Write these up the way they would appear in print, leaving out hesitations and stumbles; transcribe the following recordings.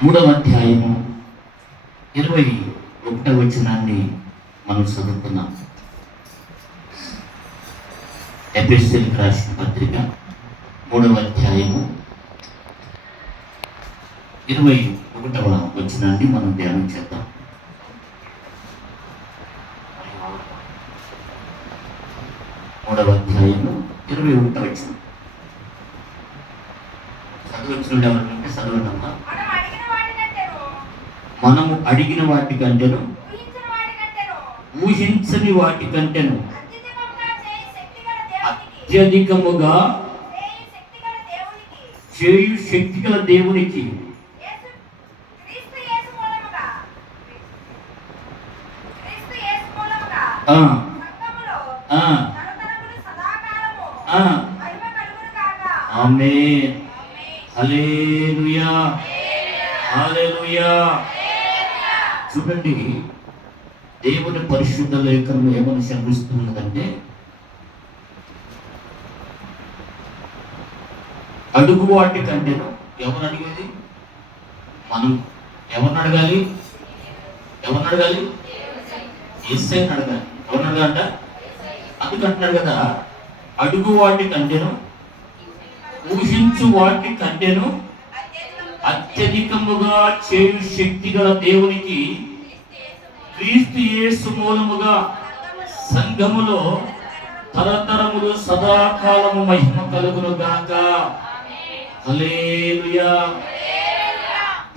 3వ అధ్యాయము 21వ వచనాన్ని మనం చదువుతున్నాం. ఎఫెసీయులకు రాసిన పత్రిక 3వ అధ్యాయము 21వ వచనాన్ని మనం ధ్యానం చేద్దాం. మూడవ అధ్యాయము 21వ వచనం చదువుతుండే ఎవరంటే చదవడమ్మా. మనము అడిగిన వాటికంటేను ఊహించని వాటికంటేను అత్యధికముగా చేయు శక్తి గల దేవునికి ఆమేన్. హల్లెలూయా, హల్లెలూయా. చూడండి, దేవుని పరిశుద్ధ లేఖనంలో ఏమని శ్రమిస్తున్నదంటే, అడుగు వాటి కంటేను ఎవరు అడిగేది? మనం ఎవరిని అడగాలి? ఎవరిని అడగాలి? యేసయ్యని అడగాలి. ఎవరిని అడగాలంట? అందుకంటున్నాడు కదా, అడుగు వాటి కంటేను ఊహించు వాటి కంటేను అత్యధికముగా చేయు శక్తి గల దేవునికి క్రీస్తు యేసు మూలముగా సంఘములో తరతరములు సదాకాలము మహిమ కలుగును గాక. హల్లెలూయా.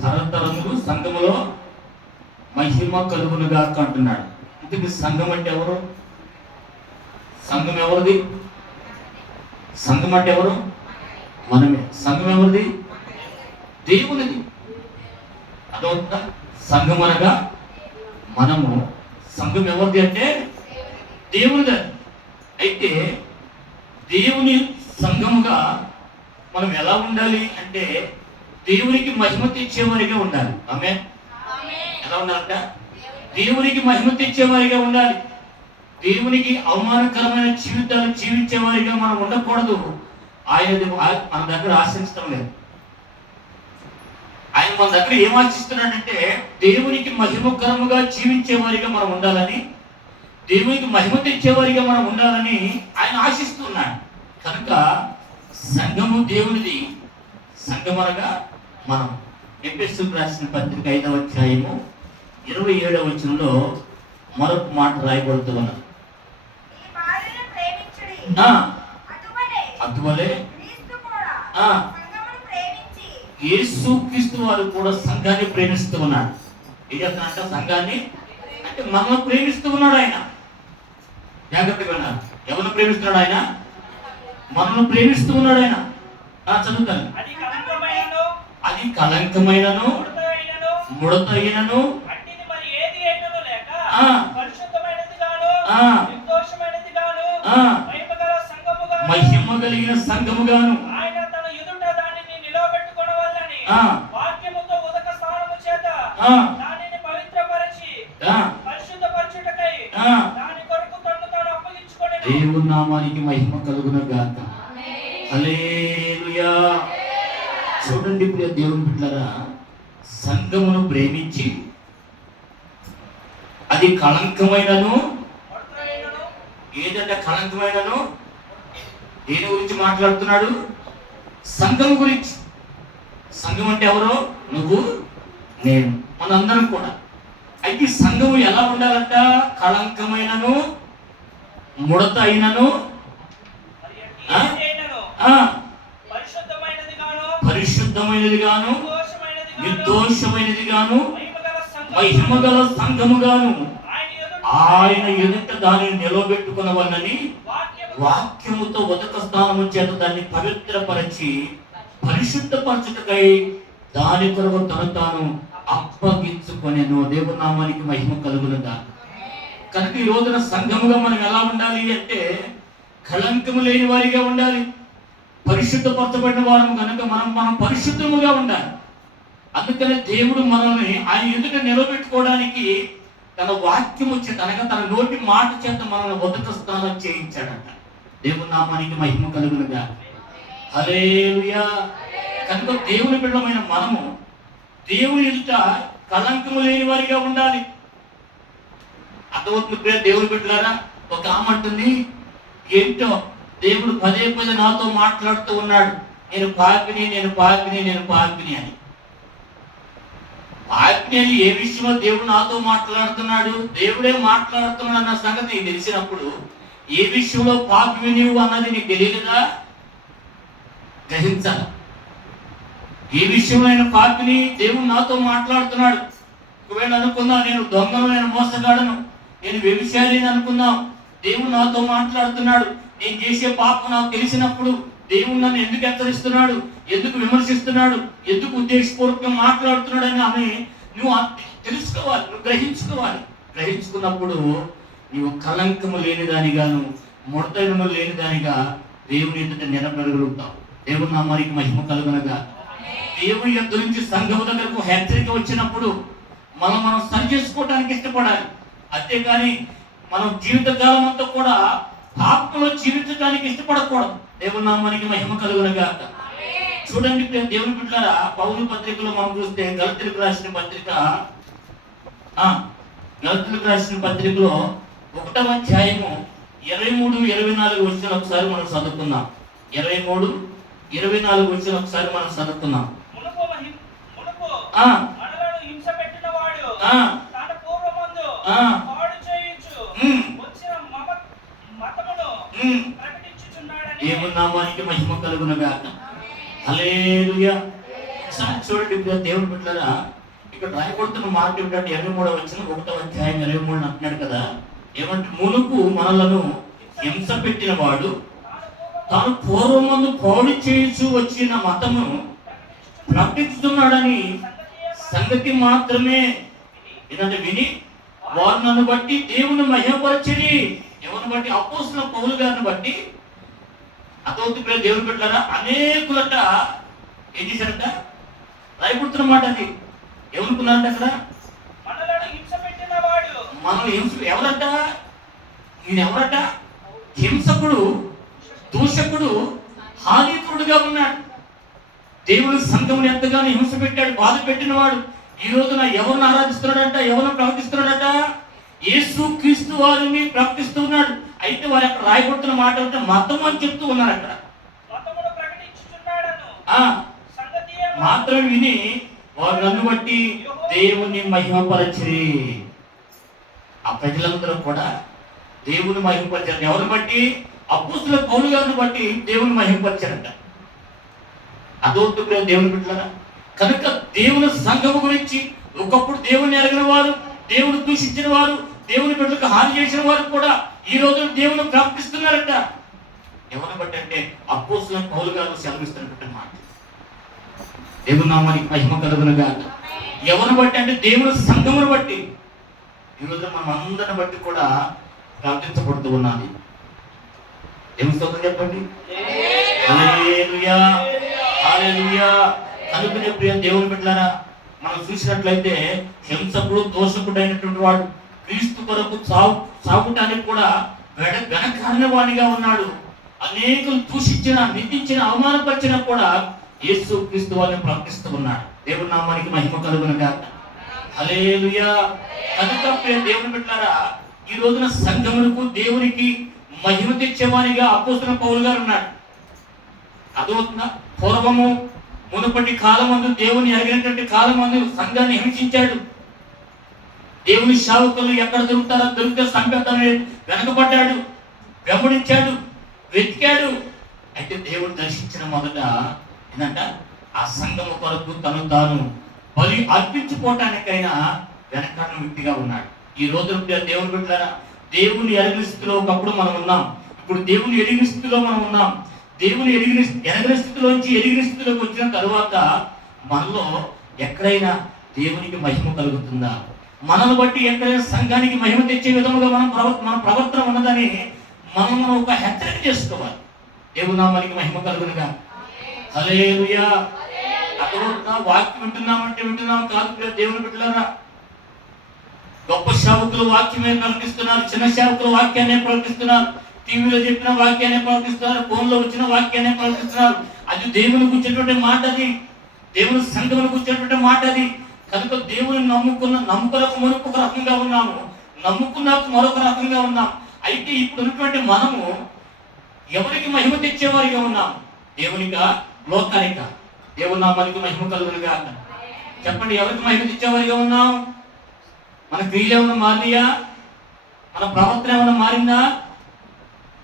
తరతరములు సంఘములో మహిమ కలుగును గాక అంటున్నాడు. ఇంతకీ సంఘం అంటే ఎవరు? సంఘం ఎవరిది? సంఘం అంటే ఎవరు? మనమే. సంఘం ఎవరిది? దేవునిది. అదొక సంఘం అనగా మనము. సంఘం ఎవరిది అంటే దేవునిది. అయితే దేవుని సంఘముగా మనం ఎలా ఉండాలి అంటే దేవునికి మహిమ తెచ్చేవారిగా ఉండాలి. ఆమేన్. ఎలా ఉండాలంట? దేవునికి మహిమ తెచ్చేవారిగా ఉండాలి. దేవునికి అవమానకరమైన జీవితాలు జీవించేవారిగా మనం ఉండకూడదు. ఆయనది మన దగ్గర ఆశించడం లేదు. ఆయన మన దగ్గర ఏం ఆశిస్తున్నాడంటే దేవునికి మహిమకరముగా జీవించేవారిగా మనం ఉండాలని, దేవునికి మహిమ తెచ్చేవారిగా మనం ఉండాలని ఆయన ఆశిస్తున్నాడు. కనుక సంఘము దేవునిది. సంఘం అనగా మనం. ఎఫెసీయులకు రాసిన పత్రిక 5వ అధ్యాయము 27వ వచనంలో మరొక మాట రాయబడుతూ ఉన్నది. అటువలే యేసుక్రీస్తు వారు కూడా సంఘాన్ని ప్రేమిస్తూ ఉన్నాడు. ఏం చెప్తానంట? సంఘాన్ని అంటే మనల్ని ప్రేమిస్తూ ఉన్నాడు ఆయన. జాగ్రత్తగా ఉన్నారు. ఎవరిని ప్రేమిస్తున్నాడు ఆయన? మనల్ని ప్రేమిస్తూ ఉన్నాడు ఆయన. చదువుతాను. అది కలంకమైనను ముడతైనను మహిమ కలిగిన సంఘముగాను దేవుని నామానికి మహిమ కలుగును గాక. హల్లెలూయా. చూడండి ప్రియ దేవుని బిడ్డలారా, సంఘమును ప్రేమించి అది కళంకమైనను. ఏదంటే కళంకమైనను? దేని గురించి మాట్లాడుతున్నాడు? సంఘం గురించి. సంఘం అంటే ఎవరు? నువ్వు, నేను, మనందరం కూడా. అయితే సంఘము ఎలా ఉండాలంట? కళంకమైనను ముడత అయినను పరిశుద్ధమైనది గాను నిర్దోషమైనది గాను మహిమ గల సంఘము గాను ఆయన ఎదుట దానిని నిలబెట్టుకునవలనని వాక్యముతో ఉదక స్నానము చేత దాన్ని పవిత్రపరిచి పరిశుద్ధపరచుటకై దాని కొరకు తను తాను అప్పగించుకొనెను. దేవుని నామానికి మహిమ కలుగునుగా. కనుక ఈ రోజున సంఘముగా మనం ఎలా ఉండాలి అంటే కళంకము లేని వారిగా ఉండాలి. పరిశుద్ధపరచబడిన వారు కనుక మనం పరిశుద్ధముగా ఉండాలి. అందుకనే దేవుడు మనల్ని ఆయన ఎదుట నిలబెట్టుకోవడానికి తన వాక్యము చేత అనగా తన నోటి మాట చేత మనల్ని ఉదక స్నానం చేయించాడంట. దేవుని నామానికి మహిమ కలుగునుగా. హల్లెలూయా. కనుక దేవుని బిడ్డలమైన మనము దేవుని ఎదుట కళంకము లేని వారిగా ఉండాలి. అర్థమవుతుంది దేవుని బిడ్డలారా? ఒక ఆమె అంటుంది, ఏంటో దేవుడు పదే పదే నాతో మాట్లాడుతూ ఉన్నాడు, నేను పాపిని అని. పాపిని అని ఏ విషయంలో దేవుడు నాతో మాట్లాడుతున్నాడు, దేవుడే మాట్లాడుతున్నాడు అన్న సంగతి నీకు తెలిసినప్పుడు ఏ విషయంలో పాపిని నీవు అన్నది నీకు తెలియదా? గ్రహించాలి. ఏ విషయంలో ఆయన పాపిని, దేవుడు నాతో మాట్లాడుతున్నాడు. ఒకవేళ అనుకుందాం నేను దొంగను, నేను మోసగాడను, నేను వ్యభిచారిని అనుకుందాం, దేవుడు నాతో మాట్లాడుతున్నాడు. నేను చేసే పాపం నాకు తెలిసినప్పుడు దేవుడు నన్ను ఎందుకు హెచ్చరిస్తున్నాడు, ఎందుకు విమర్శిస్తున్నాడు, ఎందుకు ఉద్దేశపూర్వకంగా మాట్లాడుతున్నాడు అని ఆమె నువ్వు తెలుసుకోవాలి, నువ్వు గ్రహించుకోవాలి. గ్రహించుకున్నప్పుడు నీవు కళంకము లేనిదానిగాను ముడతను లేనిదానిగా దేవుని ఎదుట నిలబడగలుగుతావు. దేవుని నామానికి మహిమ కలుగునగా. దేవుని యొద్ద నుంచి సంఘము దగ్గరకు హెచ్చరిక వచ్చినప్పుడు మనం సరి చేసుకోవడానికి ఇష్టపడాలి. అంతేగాని మనం జీవితకాలం అంతా కూడా పాపంలో జీవించడానికి ఇష్టపడకూడదు. దేవుని నామానికి మహిమ కలుగునగా. చూడండి దేవుని బిడ్డలారా, పౌలు పత్రికలో మనం చూస్తే గలతీయులకు రాసిన పత్రికలో 1వ అధ్యాయము 23-24 వచనాలు ఒకసారి మనం చదువుకుందాం. 23-24 వచనాలు ఒకసారి మనం చదువుకుందాం. దేవుని నామానికి మహిమ కలుగునగా. హల్లెలూయా. చూడండి దేవుని బిడ్డలారా, ఇక్కడ రాయబడుతున్న మాట ఏమిటంటే 23వ వచనం 1వ అధ్యాయం 23 అంటున్నాడు కదా, ఏమంటే మునుపు మనలను హింస పెట్టిన వాడు తాను పూర్వమందు పౌడి చేయించు వచ్చిన మతమును ప్రకటిస్తున్నాడని సంగతి మాత్రమే ఏంటంటే విని వారు నన్ను బట్టి దేవుని మహిమపరచని. ఎవరిని బట్టి? అపోస్తలుల పౌలు గారిని బట్టి. అతోతి దేవుని బిడ్డలారా, అనేకులట ఏం చేశారట? రాయబడుతున్న మాట అది. ఏమనుకున్నారంట అక్కడ? మనల్ని ఎవరట? ఈయన ఎవరట? హింసకుడు, దూషకుడు, హానికుడుగా ఉన్నాడు. దేవుని సంఘమును ఎంతగానో హింస పెట్టాడు, బాధ పెట్టినవాడు. ఈ రోజున ఎవరిని ఆరాధిస్తున్నాడంట, ఎవరిని ప్రకటిస్తున్నాడట? యేసు క్రీస్తు వారిని ప్రకటిస్తున్నాడు. అయితే వారు అక్కడ రాయబడుతున్న మాట అంటే మతం అని చెప్తూ ఉన్నారు. అక్కడ మాత్రం విని వారు నన్ను బట్టి దేవుని మహిమపరచిరి. ఆ ప్రజలందరూ కూడా దేవుని మహిమపరిచారు. ఎవరిని బట్టి? అపోస్తలుల పౌలు గారిని బట్టి దేవుని మహిమపరిచారంట. అదొద్దు దేవుని బిడ్డలారా. కనుక దేవుని సంఘము గురించి ఒకప్పుడు దేవుని ఎరగిన వారు, దేవుని దూషించిన వారు, దేవుని బిడ్డలకు హాని చేసిన వారు కూడా ఈ రోజు దేవుని ప్రకటిస్తున్నారట. ఎవరిని బట్టి అంటే అపోస్తలుల పౌలు గారు సెలవిస్తున్నట్టు మాట. దేవుని నామానికి మహిమ కలుగునుగా. ఎవరిని బట్టి అంటే దేవుని సంఘమును బట్టి ఈరోజు మనం అందరిని బట్టి కూడా ప్రకటించబడుతూ ఉన్నది. ఏమి స్తోత్రం చెప్పండి. హల్లెలూయా, హల్లెలూయా. కనుకనే ప్రియ దేవుని బిడ్డలారా, మనం చూసినట్లయితే హింసకుడు, దోషకుడు అయినటువంటి వాడు క్రీస్తు కొరకు సాగుటానికి కూడా వెనకాడిన వాడిగా ఉన్నాడు. అనేకులు దూషించిన, నిందించిన, అవమానపరిచిన కూడా యేసు క్రీస్తు వారిని ప్రకటిస్తూ ఉన్నాడు. దేవుని నామానికి మహిమ కలుగునుగా. హల్లెలూయా. కనుక దేవుని బిడ్డలారా, ఈ రోజున సంఘమునకు దేవునికి మహిమ తెచ్చేవానిగా అపోస్తలుల పౌలు గారు ఉన్నాడు. అదవుతుందా? పూర్వము మునుపటి కాలమందు దేవుని ఎరిగినటువంటి కాలమందు సంఘాన్ని హింసించాడు. దేవుని సేవకులు ఎక్కడ దొరుకుతారో దొరికితే సంపేతనే వెనకబడ్డాడు, వెంబడించాడు, వెతికాడు. అయితే దేవుడు దర్శించిన మొదట ఏంటంట? ఆ సంఘము కొరకు తను తాను బలి అర్పించుకోవటానికైనా వెనకాడిన వ్యక్తిగా ఉన్నాడు. ఈ రోజు దేవుని బిడ్డలారా, దేవుని ఎరిగిన స్థితిలో ఒకప్పుడు మనం ఉన్నాం, ఇప్పుడు దేవుని ఎరిగిన స్థితిలో మనం ఉన్నాం. దేవుని ఎరిగిన స్థితిలోంచి ఎరిగిన స్థితిలోకి వచ్చిన తరువాత మనలో ఎక్కడైనా దేవునికి మహిమ కలుగుతుందా? మనల్ని బట్టి ఎక్కడైనా సంఘానికి మహిమ తెచ్చే విధముగా మన ప్రవర్తన ఉన్నదని మనం ఒక హెచ్చరిక చేసుకోవాలి. దేవుని నామానికి మహిమ కలుగునుగా. హల్లెలూయా. అక్కడ వాక్యం వింటున్నామంటే వింటున్నాం కాదు దేవుని బిడ్డలారా. గొప్ప సేవకులు వాక్యమే ప్రకటిస్తున్నారు, చిన్న సేవకులు వాక్యాన్ని ప్రకటిస్తున్నారు, టీవీలో చెప్పిన వాక్యాన్ని ప్రకటిస్తున్నారు, ఫోన్లో వచ్చిన వాక్యాన్ని ప్రకటిస్తున్నారు. అది దేవుని కూర్చేటువంటి మాట, అది దేవుని సంఘమును కూర్చేటువంటి మాట అది. కనుక దేవుని నమ్ముకునకు మరొక రకంగా ఉన్నాము, నమ్ముకున్నాక మరొక రకంగా ఉన్నాం. అయితే ఇప్పుడు ఉన్నటువంటి మనము ఎవరికి మహిమ తెచ్చేవారిగా ఉన్నాం? దేవునికా, లోకానికా? దేవుని నామానికి మహిమ కలుగునుగా. చెప్పండి, ఎవరికి మహిమ తెచ్చేవారిగా ఉన్నాం? మన క్రియలు ఏమైనా మారినాయా? మన ప్రవర్తన ఏమైనా మారిందా?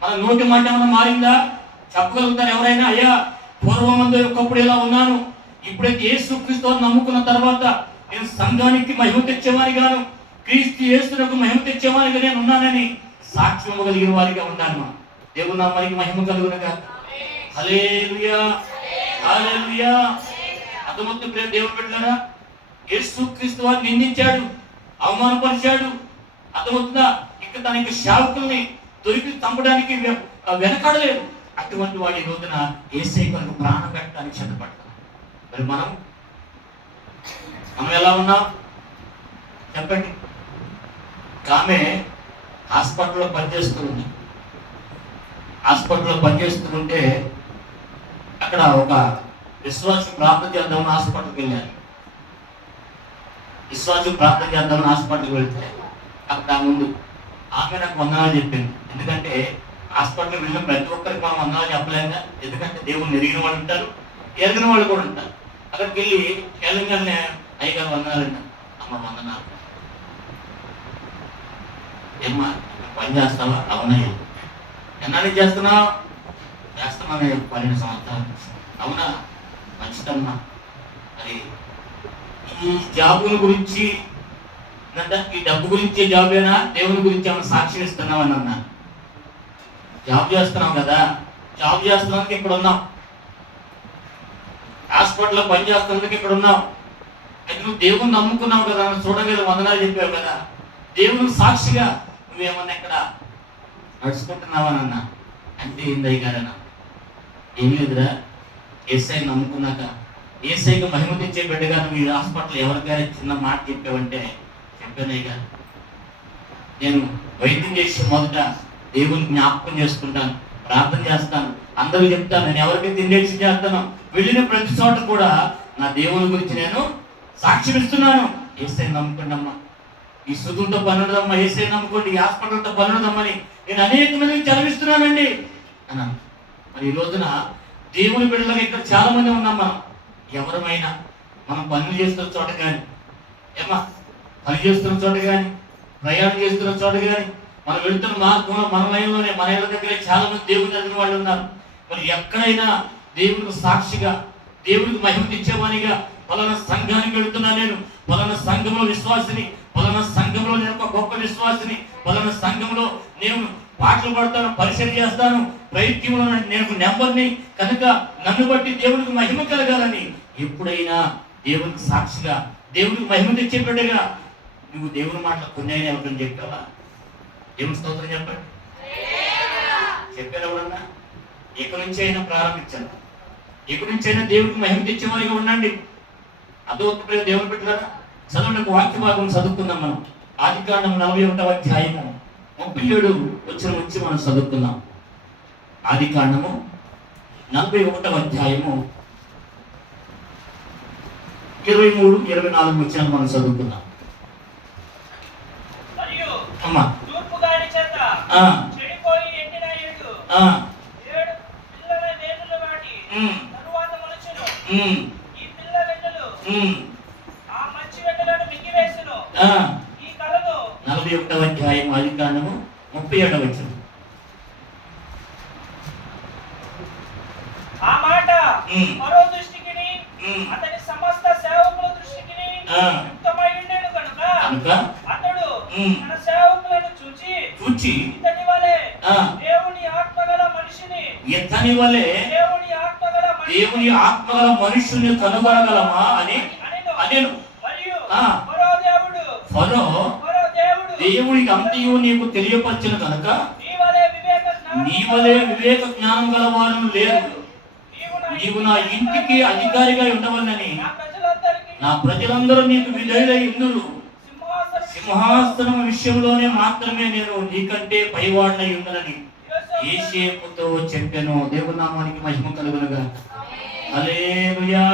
మన నోటి మాట ఏమైనా మారిందా? చెప్పగలుగుతారు ఎవరైనా? అయ్యా, పూర్వమందు ఒకప్పుడు ఇలా ఉన్నాను, ఇప్పుడైతే యేసుక్రీస్తు నమ్ముకున్న తర్వాత నేను సంఘానికి మహిమ తెచ్చేవారిగాను, క్రీస్తు యేసునకు మహిమ తెచ్చేవారిగా నేను ఉన్నానని సాక్ష్యం ఇవ్వగలిగిన వారిగా ఉన్నాను. దేవుని నామానికి మహిమ కలుగునుగా. హల్లెలూయా, హల్లెలూయా. అర్థమవుతుంది ప్రియ దేవుని బిడ్డలారా, యేసుక్రీస్తు వారిని నిందించాడు, అవమానపరిచాడు. అర్థమవుతుందా? ఇంకా తనకి సేవకుల్ని దొరికి చంపడానికి వెనకాడలేదు. అటువంటి వాడి రోజున యేసయ్య కొరకు ప్రాణం పెట్టడానికి సిద్ధపడతాం. మరి మనం ఎలా ఉన్నాం చెప్పండి? ఆమె హాస్పిటల్లో పనిచేస్తుంది. హాస్పిటల్లో పనిచేస్తుంటే అక్కడ ఒక విశ్వాసం ప్రార్థన చేద్దామని హాస్పిటల్కి వెళ్ళారు. విశ్వాసం ప్రార్థన చేద్దామని హాస్పిటల్కి వెళ్తే అక్కడ ముందు ఆమె నాకు వందనాలు చెప్పింది. ఎందుకంటే హాస్పిటల్కి వెళ్ళిన ప్రతి ఒక్కరికి మనం వందనాలు చెప్పలేక, ఎందుకంటే దేవుని ఎరిగిన వాళ్ళు ఉంటారు, ఎరిగిన వాళ్ళు కూడా ఉంటారు. అక్కడికి వెళ్ళి వెళ్ళగానే అయ్యగారు వందనాలు అంటారు. అమ్మ వందనాలు. ఏమ్మా పని చేస్తావా? అవునయ్య. ఎన్నాళ్ళు చేస్తున్నావు? చేస్తున్నాను 12 సంవత్సరాలు. అవునా? మంచిదమ్మా. మరి ఈ జాబుల గురించి అంటే ఈ డబ్బు గురించి జాబేనా, దేవుని గురించి ఏమైనా సాక్ష్యం ఇస్తున్నామని అన్నా. జాబ్ చేస్తున్నాం కదా, జాబ్ చేస్తున్నానికి ఇక్కడ ఉన్నాం, హాస్పిటల్లో పని చేస్తున్నందుకు ఇక్కడ ఉన్నాం. అయితే నువ్వు దేవుని నమ్ముకున్నావు కదా, చూడగల వందనాలు చెప్పావు కదా, దేవునికి సాక్షిగా నువ్వేమన్నా ఇక్కడ నడుచుకుంటున్నావని అన్నా. అంటే ఏందయ్య గారన్నా? ఏం లేదురా, యేసయ్యని నమ్ముకున్నాక యేసయ్యకి మహిమ తెచ్చే బిడ్డగా నువ్వు ఈ హాస్పిటల్ ఎవరికైనా చిన్న మాట చెప్పావంటే, చెప్పానయ్య గారు నేను వైద్యం చేసి మొదట దేవుని జ్ఞాపకం చేసుకుంటాను, ప్రార్థన చేస్తాను, అందరూ చెప్తాను, నేను ఎవరికి ఇండెక్షన్ చేస్తాను, వెళ్ళిన ప్రతి చోట కూడా నా దేవుని గురించి నేను సాక్ష్యం ఇస్తున్నాను. యేసయ్యని నమ్ముకోండమ్మా, ఈ సుధులతో పనుడదమ్మా, యేసయ్యని నమ్ముకోండి, ఈ హాస్పిటల్తో పనుడదమ్మని నేను అనేక మందికి చదివిస్తున్నానండి అన్నాను. మరి ఈ రోజున దేవుని బిడ్డలుగా ఇక్కడ చాలా మంది ఉన్నాం. మనం ఎవరమైనా మనం పనులు చేస్తున్న చోట కానీ, ఏమా పని చేస్తున్న చోట కానీ, ప్రయాణం చేస్తున్న చోట కానీ, మనం వెళుతున్న మార్గంలో మన లైన్లోనే మన ఇళ్ళ దగ్గరే చాలా మంది దేవుని దగ్గర వాళ్ళు ఉన్నారు. మరి ఎక్కడైనా దేవునికి సాక్షిగా, దేవునికి మహిమ తెచ్చేవానిగా, పలానా సంఘానికి వెళుతున్నా, నేను పలానా సంఘంలో విశ్వాసిని, పలానా సంఘంలో నేను ఒక గొప్ప విశ్వాసిని, పలానా సంఘంలో నేను పాటలు పాడతాను, పరిచయం చేస్తాను, ప్రయత్నంలో నేను నెంబర్ని, కనుక నన్ను బట్టి దేవునికి మహిమ కలగాలని ఎప్పుడైనా దేవునికి సాక్షిగా, దేవునికి మహిమ తెచ్చేటట్టుగా నువ్వు దేవుని మాటలు కొన్ని అయినా ఎవరిని చెప్పావా? దేవుని స్తోత్రం చెప్పండి. చెప్పారు ఎవరన్నా? ఇక్కడి నుంచి అయినా ప్రారంభించాను, ఇక్కడి నుంచి అయినా దేవుడికి మహిమ తెచ్చేవారిగా ఉండండి. అదో దేవుని పెట్టారా? చదవండి, వాక్య భాగం చదువుకుందాం. మనం ఆదికాండం 41వ అధ్యాయము 37 వచ్చిన నుంచి మనం చదువుకుందాం. ఆదికాండము 41వ అధ్యాయము 23, 24 వచ్చిన మనం చదువుకుందాం. అమ్మా ఈ కలను 41వ అధ్యాయం ఆదికాండము 37వ వచనం. ఆ మాట ఫరో దృష్టికిని అతని సమస్త సేవకుల దృష్టికిని యుక్తమై ఉండెను కనుక అతడు తన సేవకులను చూచి ఇతని వలె దేవుని ఆత్మగల మనిషిని దేవుని ఆత్మగల మనుషుని కనుగొనగలమా అని అనెను. ఫరో దేవునికి అంతయు నీకు తెలియపరిచిన కనుక నీ వలె వివేక జ్ఞానం గలవారు లేరు, నీవు నా ఇంటికి అధికారిగా ఉండవలని నా ప్రజలందరూ నీకు విధేయులై ఉందురు. సింహాసనం విషయంలోనే మాత్రమే నేను నీకంటే పైవాడినై ఉండనని యోసేపుతో చెప్పాను. దేవుని నామానికి మహిమ కలుగునుగా. హల్లెలూయా.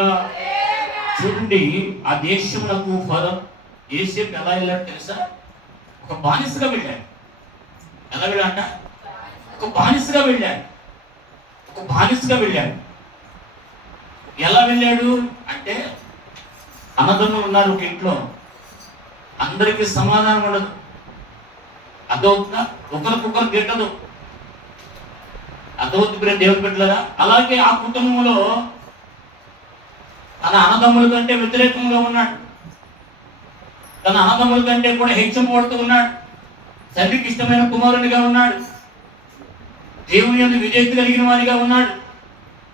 చూడండి, ఆ దేశములకు యోసేపు ఎలా వెళ్ళాడు తెలుసా? ఒక బానిసగా వెళ్ళాడు. ఎలా వెళ్ళాట? ఒక బానిసగా వెళ్ళాడు. ఒక బానిసగా వెళ్ళాడు. ఎలా వెళ్ళాడు అంటే, అన్నదమ్ములు ఉన్నారు ఒక ఇంట్లో, అందరికీ సమాధానం ఉండదు, అదవుతుందా, ఒకరికొకరు గిట్టదు, అదవుతుంది దేవుడు బిడ్డలారా. అలాగే ఆ కుటుంబంలో తన అన్నదమ్ముల కంటే వ్యతిరేకంగా ఉన్నాడు. తన అన్నదమ్ముల కంటే కూడా హెచ్చమపడుతూ ఉన్నాడు. తండ్రికి ఇష్టమైన కుమారునిగా ఉన్నాడు. దేవుని యందు విధేయత కలిగిన వాడిగా ఉన్నాడు.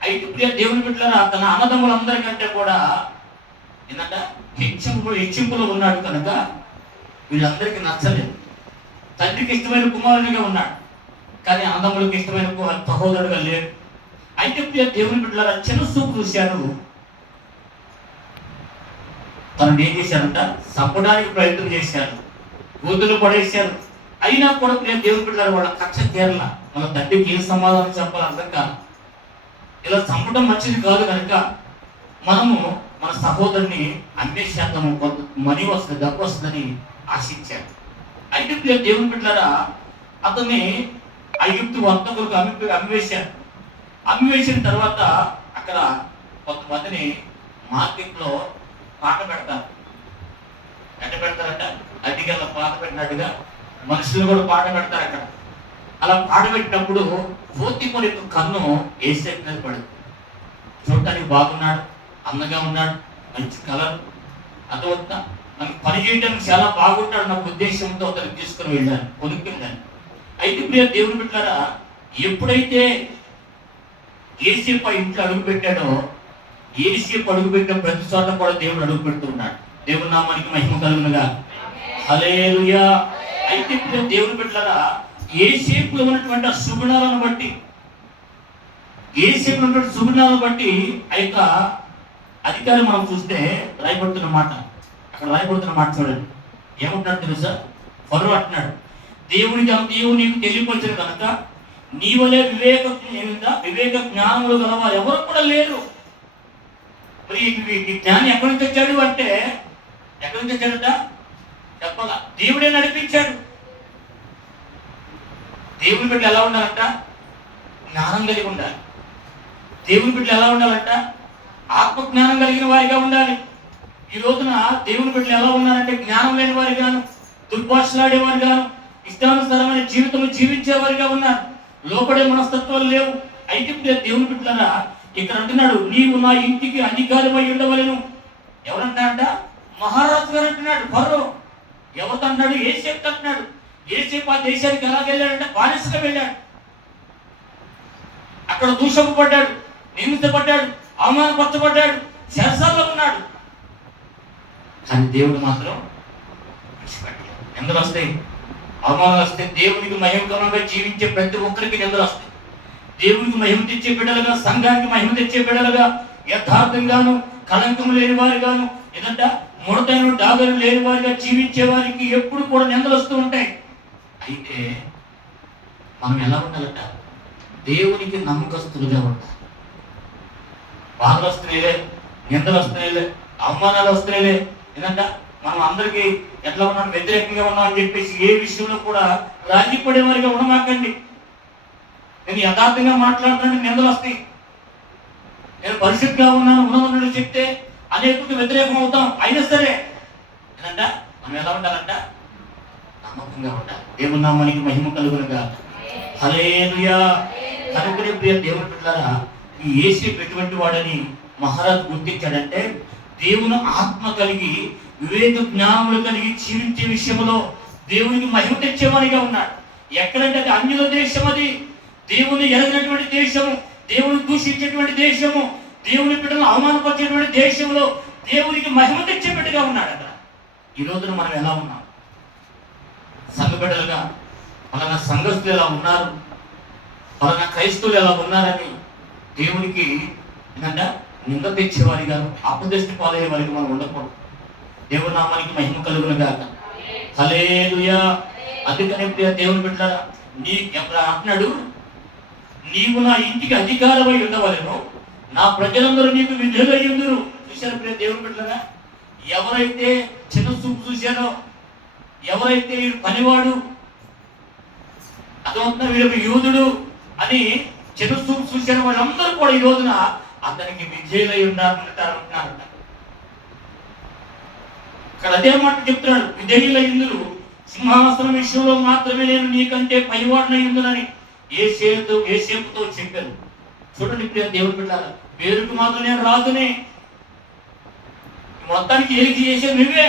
అయితే ప్రియ దేవుని బిడ్డలారా, తన అన్నదమ్ములందరికంటే కూడా ఏంటంట హెచ్చింపులో ఉన్నాడు కనుక వీళ్ళందరికీ నచ్చలేదు. తండ్రికి ఇష్టమైన కుమారునిగా ఉన్నాడు, కానీ అన్నదమ్ములకు ఇష్టమైన సహోదరుడుగా లేడు. అయితే ప్రియ దేవుని బిడ్డలారా, చిన్న చూపు చూశారు. తనని ఏం చేశారంట? చంపడానికి ప్రయత్నం చేశారు, కూతురు పడేశారు. అయినా కూడా ప్రియ దేవుని బిడ్డలారా, వాళ్ళ కక్ష తీరల. మన తండ్రికి ఏం సమాధానం చెప్పాలి అర్థం కాదు. ఇలా చంపడం మంచిది కాదు కనుక మనము మన సహోదరుని అన్వేషిద్దాము, కొంత మనీ వస్తుంది, డబ్బు వస్తుందని ఆశించాడు. అయితే ప్రియ దేవుని బిడ్డలారా, అతన్ని ఐగుప్తు వర్తకులకు అమ్మివేశారు. అమ్మివేసిన తర్వాత అక్కడ కొంతమందిని మార్కెట్లో పాట పెడతారు. ఎట్ట పెడతారంట? అడ్డిగల్ల పాట పెట్టినట్టుగా మనుషులు కూడా పాట పెడతారు అక్కడ. అలా పాట పెట్టినప్పుడు పోతీఫరు యొక్క కన్ను యోసేపు మీద పడింది. చూడటానికి బాగున్నాడు, అందంగా ఉన్నాడు, మంచి కలర్, అదవుతా మనకు పని చేయడానికి చాలా బాగుంటాడు నా ఉద్దేశంతో అతను తీసుకుని వెళ్ళాను, కొనుక్కెళ్ళాను. అయితే ప్రియ దేవుని బిడ్డలారా, ఎప్పుడైతే యోసేపు ఇంట్లో అడుగు పెట్టాడో, యోసేపు అడుగు పెట్టిన ప్రతి చోట కూడా దేవుడు అడుగు పెడుతున్నాడు. దేవుని నామానికి మహిమ కలుగునుగా. హల్లెలూయా. అయితే ప్రియ దేవుని బిడ్డలారా, యోసేపులో ఉన్నటువంటి సుగుణాలను బట్టి, యోసేపులో ఉన్నటువంటి సుగుణాలను బట్టి అయితే అధికారి మనం చూస్తే రాయబడుతున్న మాట, అక్కడ రాయబడుతున్న మాట చూడండి. ఏమంటున్నాడు తెలుసా? ఫరో అంటున్నాడు, దేవుడు నీకు తెలియపరిచిన కనుక నీ వలే వివేక జ్ఞానములు గలవారు ఎవరు కూడా లేరు. మరి ఈ జ్ఞానం ఎక్కడి నుంచి వచ్చాడు అంటే, ఎక్కడి నుంచి వచ్చాడట చెప్పాలా? దేవుడే నడిపించాడు. దేవుని బిడ్డలు ఎలా ఉండాలంట? జ్ఞానం కలిగి ఉండాలి. దేవుని బిడ్డలు ఎలా ఉండాలంట? ఆత్మ జ్ఞానం కలిగిన వారిగా ఉండాలి. ఈ రోజున దేవుని బిడ్డలు ఎలా ఉన్నారంటే, జ్ఞానం లేని వారి గాను, దుర్భాషలాడేవారు గాను, ఇష్టానుసారమైన జీవితం జీవించేవారిగా ఉన్నారు. లోపడే మనస్తత్వాలు లేవు. అయితే దేవుని బిడ్డలారా, ఇక్కడ అంటున్నాడు, నీవు నా ఇంటికి అధికారమై ఉండవలెను. ఎవరంటాడంట? మహారాజు గారు అంటున్నాడు. ఫరో ఎవరితో అంటున్నాడు? యోసేపు అంటున్నాడు. యోసేపు ఆ దేశానికి ఎలా వెళ్ళాడంటే బానిసగా వెళ్ళాడు. అక్కడ దూషింపబడ్డాడు, నిందించబడ్డాడు, అవమానపరచబడ్డాడు, చెరసాల్లో ఉన్నాడు. కానీ దేవుడు మాత్రం విడిచిపెట్టలేదు. నిందలు వస్తాయి, అవమానాలు వస్తాయి. దేవునికి మహిమకరంగా జీవించే ప్రతి ఒక్కరికి నిందలు వస్తాయి. దేవునికి మహిమ తెచ్చే బిడ్డలుగా, సంఘానికి మహిమ తెచ్చే బిడ్డలుగా, యథార్థంగాను కళంకం లేని వారిగాను, ఏదంట ముడతైన డాగలు లేని వారిగా జీవించే వారికి ఎప్పుడు కూడా నిందలు వస్తూ ఉంటాయి. అయితే మనం ఎలా ఉండాలంట? దేవునికి నమ్మకస్తులుగా ఉండాలి. బాధలు వస్తున్నాయిలే, నిందలు వస్తున్నాయిలే, అవమానాలు వస్తున్నాయిలే, ఏదంట మనం అందరికీ ఎట్లా ఉన్నాం, వ్యతిరేకంగా ఉన్నాం అని చెప్పేసి ఏ విషయంలో కూడా రాజీ పడేవారిగా ఉండమాకండి. నేను యథార్థంగా మాట్లాడుతున్నాను, నిందలు వస్తాయి. నేను పరిశుద్ధిగా ఉన్నదని చెప్తే అనేకులకు వ్యతిరేకం అవుతాం. అయినా సరే ఏంటంట మనం ఎలా ఉండాలంట? నమ్మకంగా ఉండాలి. దేవుని నామానికి మహిమ కలుగునుగా. హల్లెలూయా. కనుకనే ప్రియ దేవుని బిడ్డలారా, ఈ యోసేపు ఎటువంటి వాడని మహారాజు గుర్తించాడంటే, దేవుని ఆత్మ కలిగి వివేక జ్ఞానములు కలిగి జీవించే విషయంలో దేవునికి మహిమ తెచ్చేవాడిగా ఉన్నాడు. ఎక్కడంటే అది అన్యుల దేశం, అది దేవుని ఎరగినటువంటి దేశము, దేవుని దూషించేటువంటి దేశము, దేవుని బిడ్డలను అవమానపరిచేటువంటి దేశంలో దేవునికి మహిమ తెచ్చే బిడ్డగా ఉన్నాడు. అక్కడ ఈ రోజున మనం ఎలా ఉన్నాం? సంఘ బిడ్డలుగా పలానా సంఘస్థులు ఎలా ఉన్నారు, పలానా క్రైస్తవులు ఎలా ఉన్నారని దేవునికి ఏంటంటే నింద తెచ్చేవారి గాను, అపదృష్టి పాలయ్యే వారికి మనం ఉండకూడదు. దేవుని నామానికి మహిమ కలుగునుగా. హల్లెలూయా. అందుకనే ప్రియ దేవుని బిడ్డలారా, అంటున్నాడు, నీవు నా ఇంటికి అధికారమై ఉండవలెను, నా ప్రజలందరూ నీకు విధులై ఉందురు. చూశారు ప్రియ దేవుని బిడ్డలారా, ఎవరైతే చిన్న చూపు చూశారో, ఎవరైతే వీడు పనివాడు, అదొంతా వీడు యూదుడు అని చిన్న చూపు చూశారో వాళ్ళందరూ కూడా ఈ రోజున అతనికి విజయులై ఉన్నారంటారు. ఇక్కడ అదే మాట చెప్తున్నాడు, విధేయుల ఇందులు సింహాసనం విషయంలో మాత్రమే నేను నీకంటే పైవాడినై ఉందని ఏసేపుతో చెప్పాను. చూడండి ప్రియ దేవుని బిడ్డలారా, పేరుకు మాత్రం నేను రాజునే, మొత్తానికి ఏలికి చేసే నువ్వే.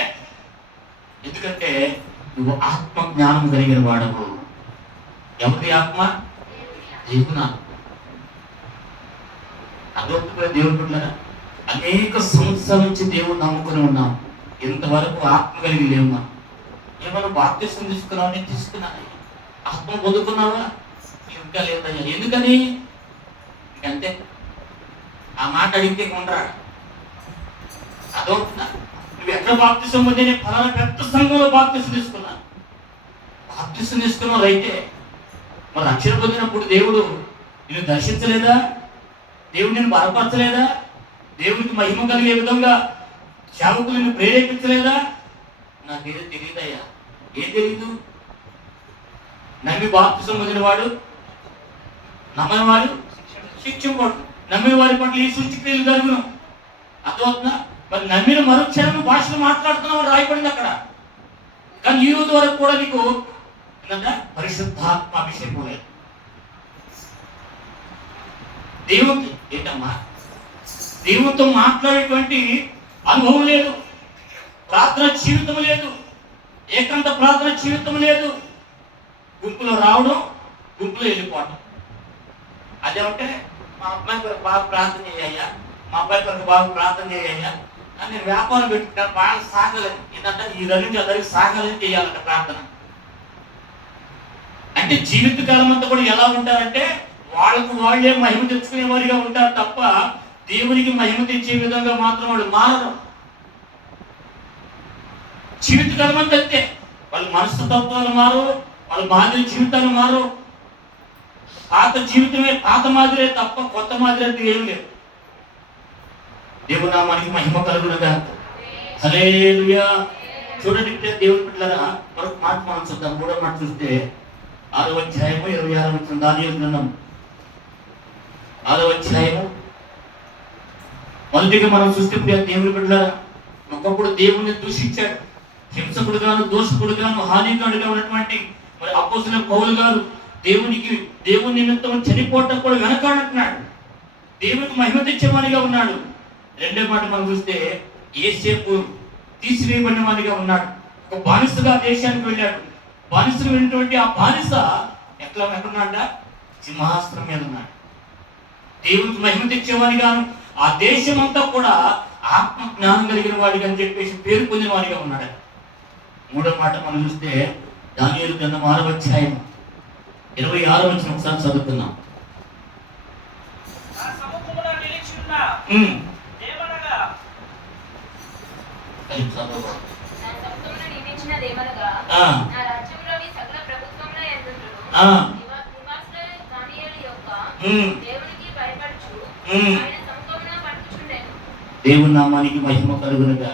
ఎందుకంటే నువ్వు ఆత్మ జ్ఞానం కలిగిన వాడవు. ఎవరి ఆత్మ? దేవుని ఆత్మ. అదొక దేవుని బిడ్డలారా, అనేక సంవత్సరాల నుంచి దేవుడు నమ్ముకుని ఉన్నాం, ఇంతవరకు ఆత్మ కలిగి లేవు. ఏమన్నా బాప్తిసం తీసుకున్నావు? నేను తీసుకున్నాను. ఆత్మ పొందుకున్నావా? ఇంకా లేదయ్యా. ఎందుకని? అంతే, ఆ మాట అడిగితే ఉండరా. అదవుతున్నా, నువ్వు ఎక్కడ బాప్తిసం పొంది? నేను ఫలానా పెద్ద సంఘంలో బాప్తిసం తీసుకున్నాను. బాప్తిసం తీసుకున్నావు అయితే మరి రక్షణ పొందినప్పుడు దేవుడు నిన్ను దర్శించలేదా? దేవుడు నిన్ను బలపరచలేదా? దేవుడికి మహిమ కలిగే విధంగా సేవకులను ప్రేరేపించలేదా? నాకేదో తెలియదయ్యా. ఏం తెలీదు? నమ్మి బాప్తిసం పొందిన వాడు, నమ్మని వాడు శిక్షింపడు. నమ్మిన వారి పట్ల ఈ సృష్టిక్రియలు జరుగును. అర్థమవుతుందా? మరి నమ్మిన మరుక్షణం భాషలు మాట్లాడుతున్నావు రాయబడింది అక్కడ. కానీ ఈ రోజు వరకు కూడా నీకు ఏంటంటే పరిశుద్ధాత్మ అభిషేకం లేదు. దేవుడికి ఏంటమ్మా, దేవునితో మాట్లాడేటువంటి అనుభవం లేదు, ప్రార్థన జీవితం లేదు, ఏకాంత ప్రార్థన జీవితం లేదు. గుంపులో రావడం, గుంపులో వెళ్ళిపోవడం. అదేమంటే మా అబ్బాయి కొరకు బాగా ప్రార్థన చేయ్యా, మా అబ్బాయి కొరకు బాగా ప్రార్థన చేయ్యా అని నేను వ్యాపారం పెట్టుకుంటాను. బాగా సాగలేదు ఏంటంటే ఈ నుంచి అందరికి సాగలేదు చేయాలంట ప్రార్థన. అంటే జీవితకాలం అంతా కూడా ఎలా ఉంటారంటే వాళ్ళకు వాళ్ళే మహిమ తెచ్చుకునే వారిగా ఉంటారు తప్ప దేవునికి మహిమ తెచ్చే విధంగా మాత్రం వాళ్ళు మారరు. జీవితకాలం అంతా అంతే. వాళ్ళ మనస్తత్వాలు మారు, వాళ్ళ మాదిరి జీవితాలు మారు. పాత జీవితమే పాత మాదిరే తప్ప కొత్త మాదిరి అంటే ఏం లేదు. దేవుడు నామానికి మహిమ కలుగునుగా. హల్లెలూయా. చూడండి దేవుని బిడ్డలారా, మరొక మాట మనం చూద్దాం. మూడో మాట చూస్తే 6వ అధ్యాయము 26వ వచనం, దానియేలు గ్రంథం 6వ అధ్యాయము. మొదటిగా మనం చూస్తే దేవుని బిడ్డలారా, ఒకప్పుడు దేవుణ్ణి దూషించాడు, హింసకుడుగాను దోషకుడుగాను హానిగాడుగా ఉన్నటువంటి మరి అపోస్తలుడైన పౌలు గారు దేవుని నిమిత్తం చనిపోవటం కూడా వెనకాడంటున్నాడు. దేవునికి మహిమ తెచ్చేవానిగా ఉన్నాడు. రెండో మాట మనం చూస్తే యేసేపు తీసివేయబడిన వానిగా ఉన్నాడు. ఒక బానిసగా దేశానికి వెళ్ళాడు. బానిసగా వెళ్ళినటువంటి ఆ బానిస ఎక్కడున్నాడ? సింహాసనం మీద ఉన్నాడు. దేవునికి మహిమ తెచ్చేవానిగాను ఆ దేశం అంతా కూడా ఆత్మ జ్ఞానం కలిగిన వాడిగా అని చెప్పేసి పేరు పొందిన వాడిగా ఉన్నాడు. మూడో మాట మనం చూస్తే దానియేలు గ్రంథం 6వ అధ్యాయం 26వ వచనం ఒకసారి చదువుకుందాం. దేవుని నామానికి మహిమ కలుగునుగా.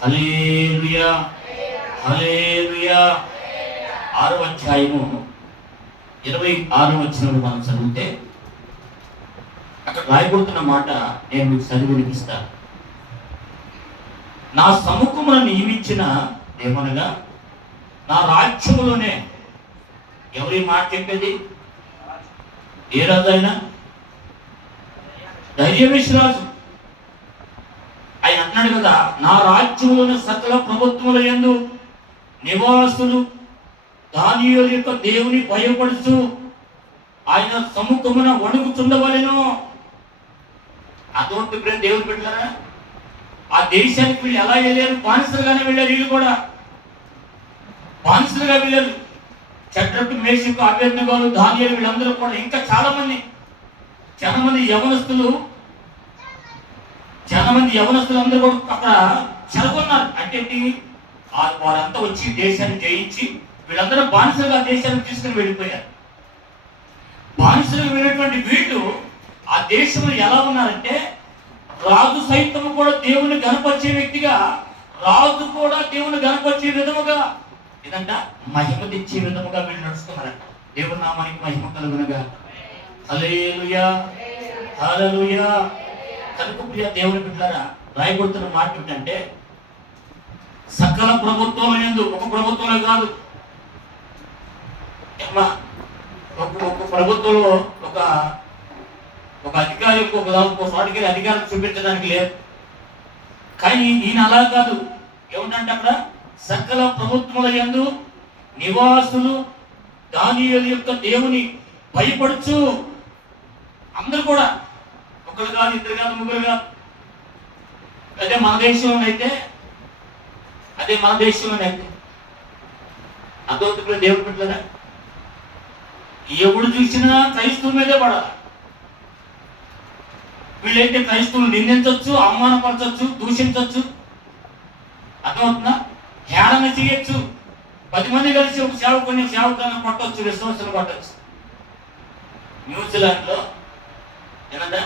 హల్లెలూయా, హల్లెలూయా. 6వ అధ్యాయము 26వ వచనం మనం చదివితే అక్కడ రాయబడుతున్న మాట నేను మీకు చదివి వినిపిస్తాను. నా సముఖమున నియమించిన ఏమనగా నా రాజ్యములోనే. ఎవరి మాట చెప్పేది? ఏ రాజు అయినా? ధైర్యవేశ్వరాజు. ఆయన అంటున్నాడు కదా, నా రాజ్యములోని సకల ప్రభుత్వముల యందు నివాసులు దానియేలు యొక్క దేవుని భయపడుతూ ఆయన సముఖమున వణుకుచుండవలెను. అటువంటి దేవుని బిడ్డలారా, ఆ దేశానికి వీళ్ళు ఎలా వెళ్ళారు? బానిసలుగానే వెళ్ళారు. వీళ్ళు కూడా బానిసలుగా వెళ్ళారు. షద్రకు, మేషకు, అబేద్నెగోను, దానియేలు వీళ్ళందరూ కూడా, ఇంకా చాలా మంది యవనస్తులు అందరూ కూడా అక్కడ చెలగొన్నారు. అంటే వారంతా వచ్చి దేశాన్ని జయించి వీళ్ళందరూ బానిసలుగా దేశాన్ని తీసుకుని వెళ్ళిపోయారు. బానిసలుగా వెళ్ళినటువంటి వీళ్ళు ఆ దేశంలో ఎలా ఉన్నారంటే రాజు సైతం కూడా దేవుని గణపరిచే వ్యక్తిగా, రాజు కూడా దేవుని గణపరిచే విధముగా, ఇదంట మహిమ తెచ్చే విధముగా వీళ్ళు నడుస్తున్నారంట. దేవుని నామానికి మహిమ కలుగునుగా. హల్లెలూయా, హల్లెలూయా. కనుక ప్రియ దేవుని బిడ్డలారా, రాయబడుతున్న మాట ఏంటంటే, సకల ప్రభుత్వం యందు, ఒక ప్రభుత్వంలో కాదు, ఒక ప్రభుత్వంలో ఒక అధికారి ఇంకొక చోటికి అధికారం చూపించడానికి లేదు. కానీ ఈయన అలా కాదు. ఏమిటంటే అక్కడ సకల ప్రభుత్వముల యందు నివాసులు దానియేలు యొక్క దేవుని భయపడుచు, అందరూ కూడా, ఒకరు కాదు, ఇద్దరు కాదు, ముగ్గురు కాదు. అదే మన దేశంలోనైతే అదొకటి దేవుడు పెట్టలేదా, ఎవడు చూసినా క్రైస్తవుల మీదే పడాలి. వీళ్ళైతే క్రైస్తవులు నిందించవచ్చు, అవమానపరచవచ్చు, దూషించవచ్చు, అర్థమవుతుందా, హేళన చేయొచ్చు. 10 మంది కలిసి ఒక సేవకులను కొట్టవచ్చు, విశ్వాసాలు కొట్టవచ్చు. న్యూజిలాండ్లో ఏనంటే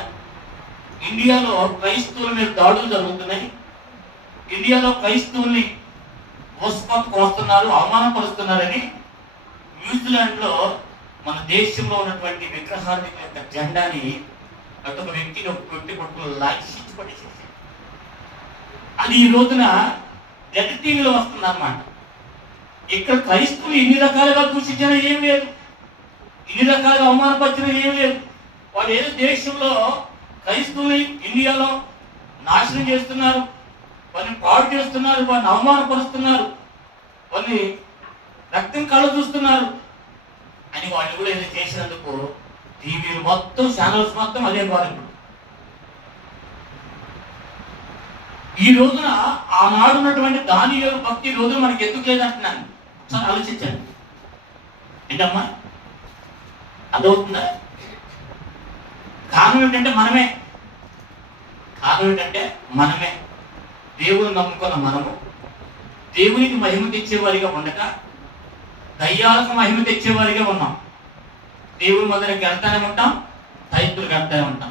ఇండియాలో క్రైస్తవుల మీద దాడులు జరుగుతున్నాయి. ఇండియాలో క్రైస్తవుల్ని కోస్తున్నారు, అవమానపరుస్తున్నారని న్యూజిలాండ్లో మన దేశంలో ఉన్నటువంటి విగ్రహాన్ని యొక్క జెండాని అటు వ్యక్తిని పెట్టి పట్టుకుని లాగి పడేసేసారు. అది ఈ రోజున రెడ్ టీవీలో వస్తుంది అన్నమాట. ఇక్కడ క్రైస్తవులు ఇన్ని రకాలుగా దూషించిన ఏం లేదు, ఇన్ని రకాలుగా అవమానపరిచిన ఏం లేదు. వాళ్ళు ఏదో దేశంలో క్రైస్తవులు ఇండియాలో నాశనం చేస్తున్నారు, వాళ్ళని పాడు చేస్తున్నారు, వాళ్ళని అవమానపరుస్తున్నారు, వాళ్ళని రక్తం కళ్ళ చూస్తున్నారు అని వాళ్ళు కూడా ఏదో చేసినందుకు టీవీలు మొత్తం, ఛానల్స్ మొత్తం అదే బాధ. ఈ రోజున ఆనాడు ఉన్నటువంటి దానియేలు భక్తి ఈ రోజున మనకి ఎందుకు లేదంటున్నాను, ఒకసారి ఆలోచించండి. ఏంటమ్మా, అదవుతుందా? కారణం ఏంటంటే మనమే దేవుని నమ్ముకున్న మనము దేవునికి మహిమ తెచ్చేవారిగా ఉండక దయ్యాలకు మహిమ తెచ్చేవారిగా ఉన్నాం. దేవుని మందిరానికి వెళ్తానే ఉంటాం, తైతులకు వెళ్తానే ఉంటాం.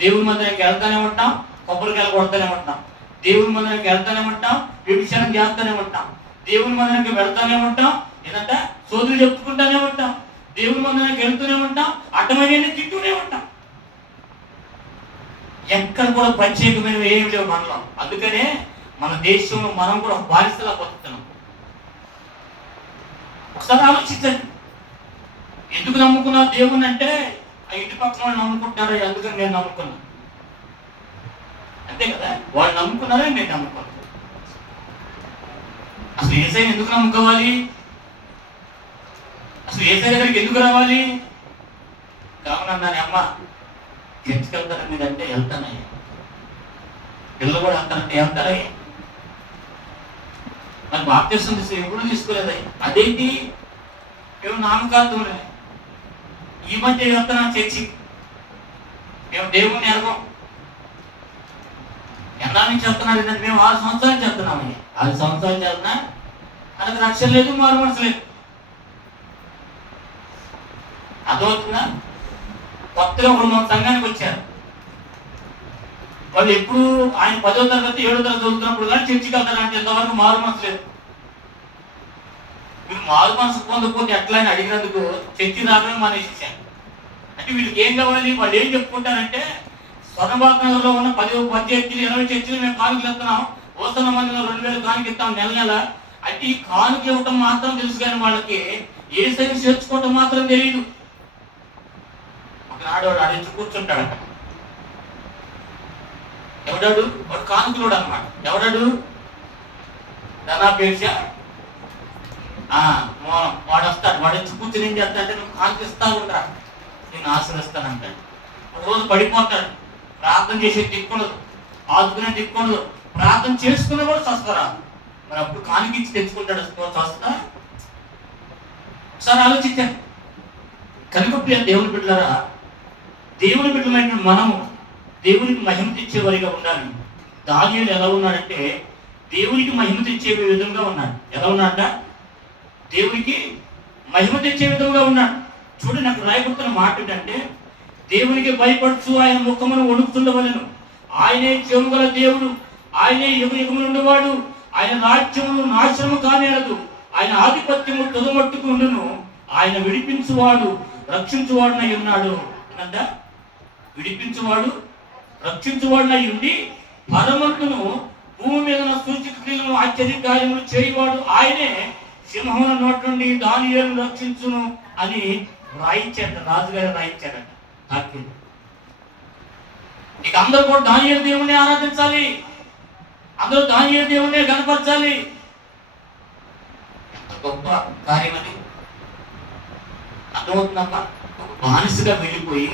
దేవుని మందిరానికి వెళ్తానే ఉంటాం, కొబ్బరికాయలు కొడతానే ఉంటాం. దేవుని మందిరానికి వెళ్తానే ఉంటాం, వ్యభిచారం చేస్తానే ఉంటాం. దేవుని మందిరానికి వెళ్తానే ఉంటాం, ఏదంటే సోదరులు చెప్పుకుంటానే ఉంటాం. దేవుని మందిరానికి వెళ్తూనే ఉంటాం, అడ్డమైన తింటూనే ఉంటాం. ఎక్కడ కూడా ప్రత్యేకమైనవి ఏమి లేవు మనలో. అందుకనే మన దేశంలో మనం కూడా బానిసలా బతుకుతున్నాం. ఒకసారి ఆలోచించండి. ఎందుకు నమ్ముకున్నా దేవుని అంటే, ఆ ఇంటి పక్కన వాళ్ళు నమ్ముకుంటున్నారా, అందుకని నేను నమ్ముకున్నా, అంతే కదా. వాళ్ళు నమ్ముకున్నారా, నేను నమ్ముకున్నాను. అసలు యేసయ్యని ఎందుకు నమ్ముకోవాలి, అసలు యేసయ్య దగ్గరికి ఎందుకు రావాలి? కామనన్నాను, అమ్మ చర్చికి వెళ్తారా మీరంటే వెళ్తానయ్యా, పిల్లలు కూడా వెళ్తారంటే వెళ్తారయ్యా, మరి బాప్తిసం ఎప్పుడు తీసుకోలేదయ్యా. అదేంటి, మేము నామకార్థంలే, ఈ మధ్య వెళ్తున్నాం చర్చి, మేము దేవుణ్ణి ఎరగం. ఎన్నా నుంచి చెప్తున్నారు ఏంటంటే, మేము 6 సంవత్సరాలు చెప్తున్నామయ్యా. 6 సంవత్సరాలు చెప్తున్నా మనకు రక్షణ లేదు, మారు మనసు లేదు. అదవుతుందా? కొత్తగా ఒకడు మన సంఘానికి వచ్చారు. వాళ్ళు ఎప్పుడు ఆయన 10వ తరగతి 7వ తరగతి చదువుతున్నప్పుడు కానీ చర్చికి వెళ్తారంటే ఇంతవరకు మారు మనసు లేదు. మీరు మారు మనసు పొందకపోతే ఎట్లా అని అడిగినందుకు చర్చి రావడమే మానేసేసాను. అంటే వీళ్ళకి ఏం కావాలి, వాళ్ళు ఏం చెప్పుకుంటారంటే, స్వర్ణబాగ్ నగర్లో ఉన్న 10 చర్చిలు 20 చర్చిలు మేము కానుకలు ఇస్తున్నాం, వస్తున్న మందిలో 2000 కానుక ఇస్తాం నెల. అంటే ఈ కానుక ఇవ్వటం మాత్రం తెలుసు, కానీ వాళ్ళకి ఏ సైన్స్ చేర్చుకోవటం మాత్రం తెలియదు. ఒకనాడు వాడు అడిచి కూర్చుంటాడట. ఎవడాడు? వాడు కానుకలోడు అనమాట. ఎవడాడు? ధనాపేక్ష మౌనం. వాడు వస్తాడు, వాడు వచ్చి కూర్చుని ఏం చేస్తాడంటే, నువ్వు కానుక ఇస్తా ఉండరా, నేను ఆశీర్వస్తానంటాడు. ఒక రోజు పడిపోతాడు, ప్రార్థన చేసే దిక్కుండదు, ఆదుకునే దిక్కుండదు, ప్రార్థన చేసుకున్న కూడా స్వస్థరా. మరి అప్పుడు కానుకిచ్చి తెచ్చుకుంటాడు స్వస్థ? ఒకసారి ఆలోచించాను. కనుక ప్రియ దేవుని బిడ్డలారా, దేవుని బిడ్డలైన మనము దేవునికి మహిమ తెచ్చేవారిగా ఉండాలి. దానియేలు ఎలా ఉన్నాడంటే, దేవునికి మహిమ తెచ్చే విధంగా ఉన్నాడు. ఎలా ఉన్నాడ? దేవునికి మహిమ తెచ్చే విధంగా ఉన్నాడు. చూడండి, నాకు రాయబడుతున్న మాట ఏంటంటే, దేవునికి భయపడుచు ఆయన ముఖమును వణుకుతుండవలెను, ఆయనే చెవుగల దేవుడు, ఆయనే యుగ యుగములు ఉండేవాడు. ఆయన రాజ్యమును నాశనము కానేరదు, ఆయన ఆధిపత్యము తుదమట్టుకు ఉండును. ఆయన విడిపించువాడు రక్షించువాడునై ఉన్నాడు అంట. విడిపించువాడు రక్షించువాడునై ఉండి పరమంతును భూమి మీద సూచక క్రియలను ఆశ్చర్య కార్యములు చేయవాడు. ఆయనే సింహముల నోటి నుండి దానియేలును రక్షించును అని రాయించాడ, రాజుగారు రాయించాడట వాక్యం. ఇక అందరూ కూడా దానియేలు దేవుణ్ణి ఆరాధించాలి, అందరూ దానియేలు దేవుణ్ణి కనపరచాలి. ఎంత గొప్ప కార్యం అది. అర్థమవుతుందమ్మా? ఒక బానిసగా వెళ్ళిపోయి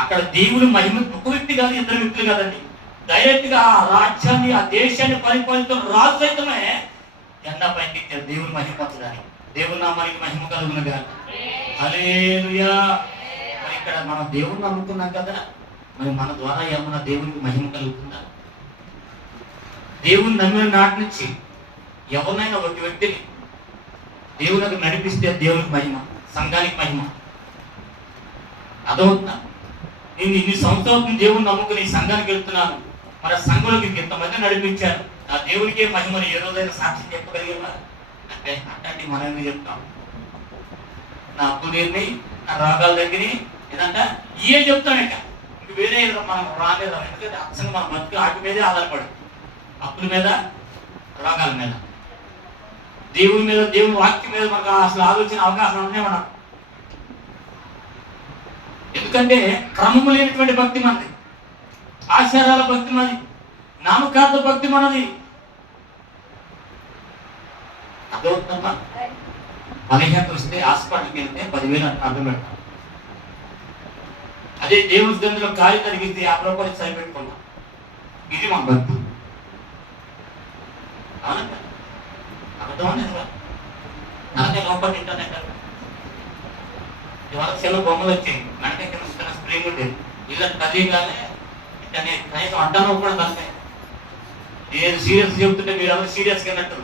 అక్కడ దేవుని మహిమ ఒక వ్యక్తి కాదు, ఇద్దరు వ్యక్తులు కాదండి, డైరెక్ట్ గా ఆ రాజ్యాన్ని ఆ దేశాన్ని పరిపాలిస్తున్న రాజు సైతమే జెండా పైకి దేవుని మహిమపరచడానికి. దేవుని నామానికి మహిమ కలుగును గాక. హల్లెలూయా. మరి ఇక్కడ మనం దేవుని నమ్ముకున్నాం కదా, మరి మన ద్వారా ఏమన్నా దేవునికి మహిమ కలుగుతుందా? దేవుని నమ్మిన నాటి నుంచి ఎవరినైనా ఒక వ్యక్తిని దేవునికి నడిపిస్తే దేవునికి మహిమ, సంఘానికి మహిమ. అదవుతుందా? నేను ఇన్ని సంవత్సరాలు దేవుని నమ్ముకుని సంఘానికి వెళ్తున్నాను, మరి ఆ సంఘంలోకి ఇంతమంది నడిపించారు, ఆ దేవునికే మహిమని ఏ రోజైనా సాక్ష్యం చెప్పగలిగేవా అంటే అట్లాంటి మనం ఎందుకు చెప్తాం? నా అప్పులు తీరిని, నా రాగాల దగ్గర ఏదంట ఇయే చెప్తాడట. ఇంక వేరే మనం రాలేదు. ఎందుకంటే అచ్చంగా మన బతుకు వాటి మీదే ఆధారపడు, అప్పుల మీద, రాగాల మీద. దేవుని మీద, దేవుని వాక్యం మీద మనకు అసలు ఆలోచన అవగాహన ఉన్నాయి మనం. ఎందుకంటే క్రమము లేనటువంటి భక్తి మనది, ఆచారాల భక్తి మనది, నామకార్థ భక్తి మనది. అర్థమవుతుందమ్మా? 15 వస్తే హాస్పిటల్కి వెళ్తే 10,000 అర్థం పెడతాం. అదే దేవుని గందులో కాలు తరిగిస్తే 50 రూపాయలు సరి పెట్టుకున్నాం. ఇది మా భక్తి. అవునంట అర్థమని నాకే లోపల ఇంటర్నెట్ ఇవాళ సెలవు బొమ్మలు వచ్చాయి, వెనక కింద స్ప్రింగ్ ఉండేది. ఇలా కలిగానే ఇట్లా కనీసం అడ్డాను కూడా తలకాయ. ఏది సీరియస్ చెప్తుంటే మీరు ఎవరు సీరియస్గా అన్నట్టు.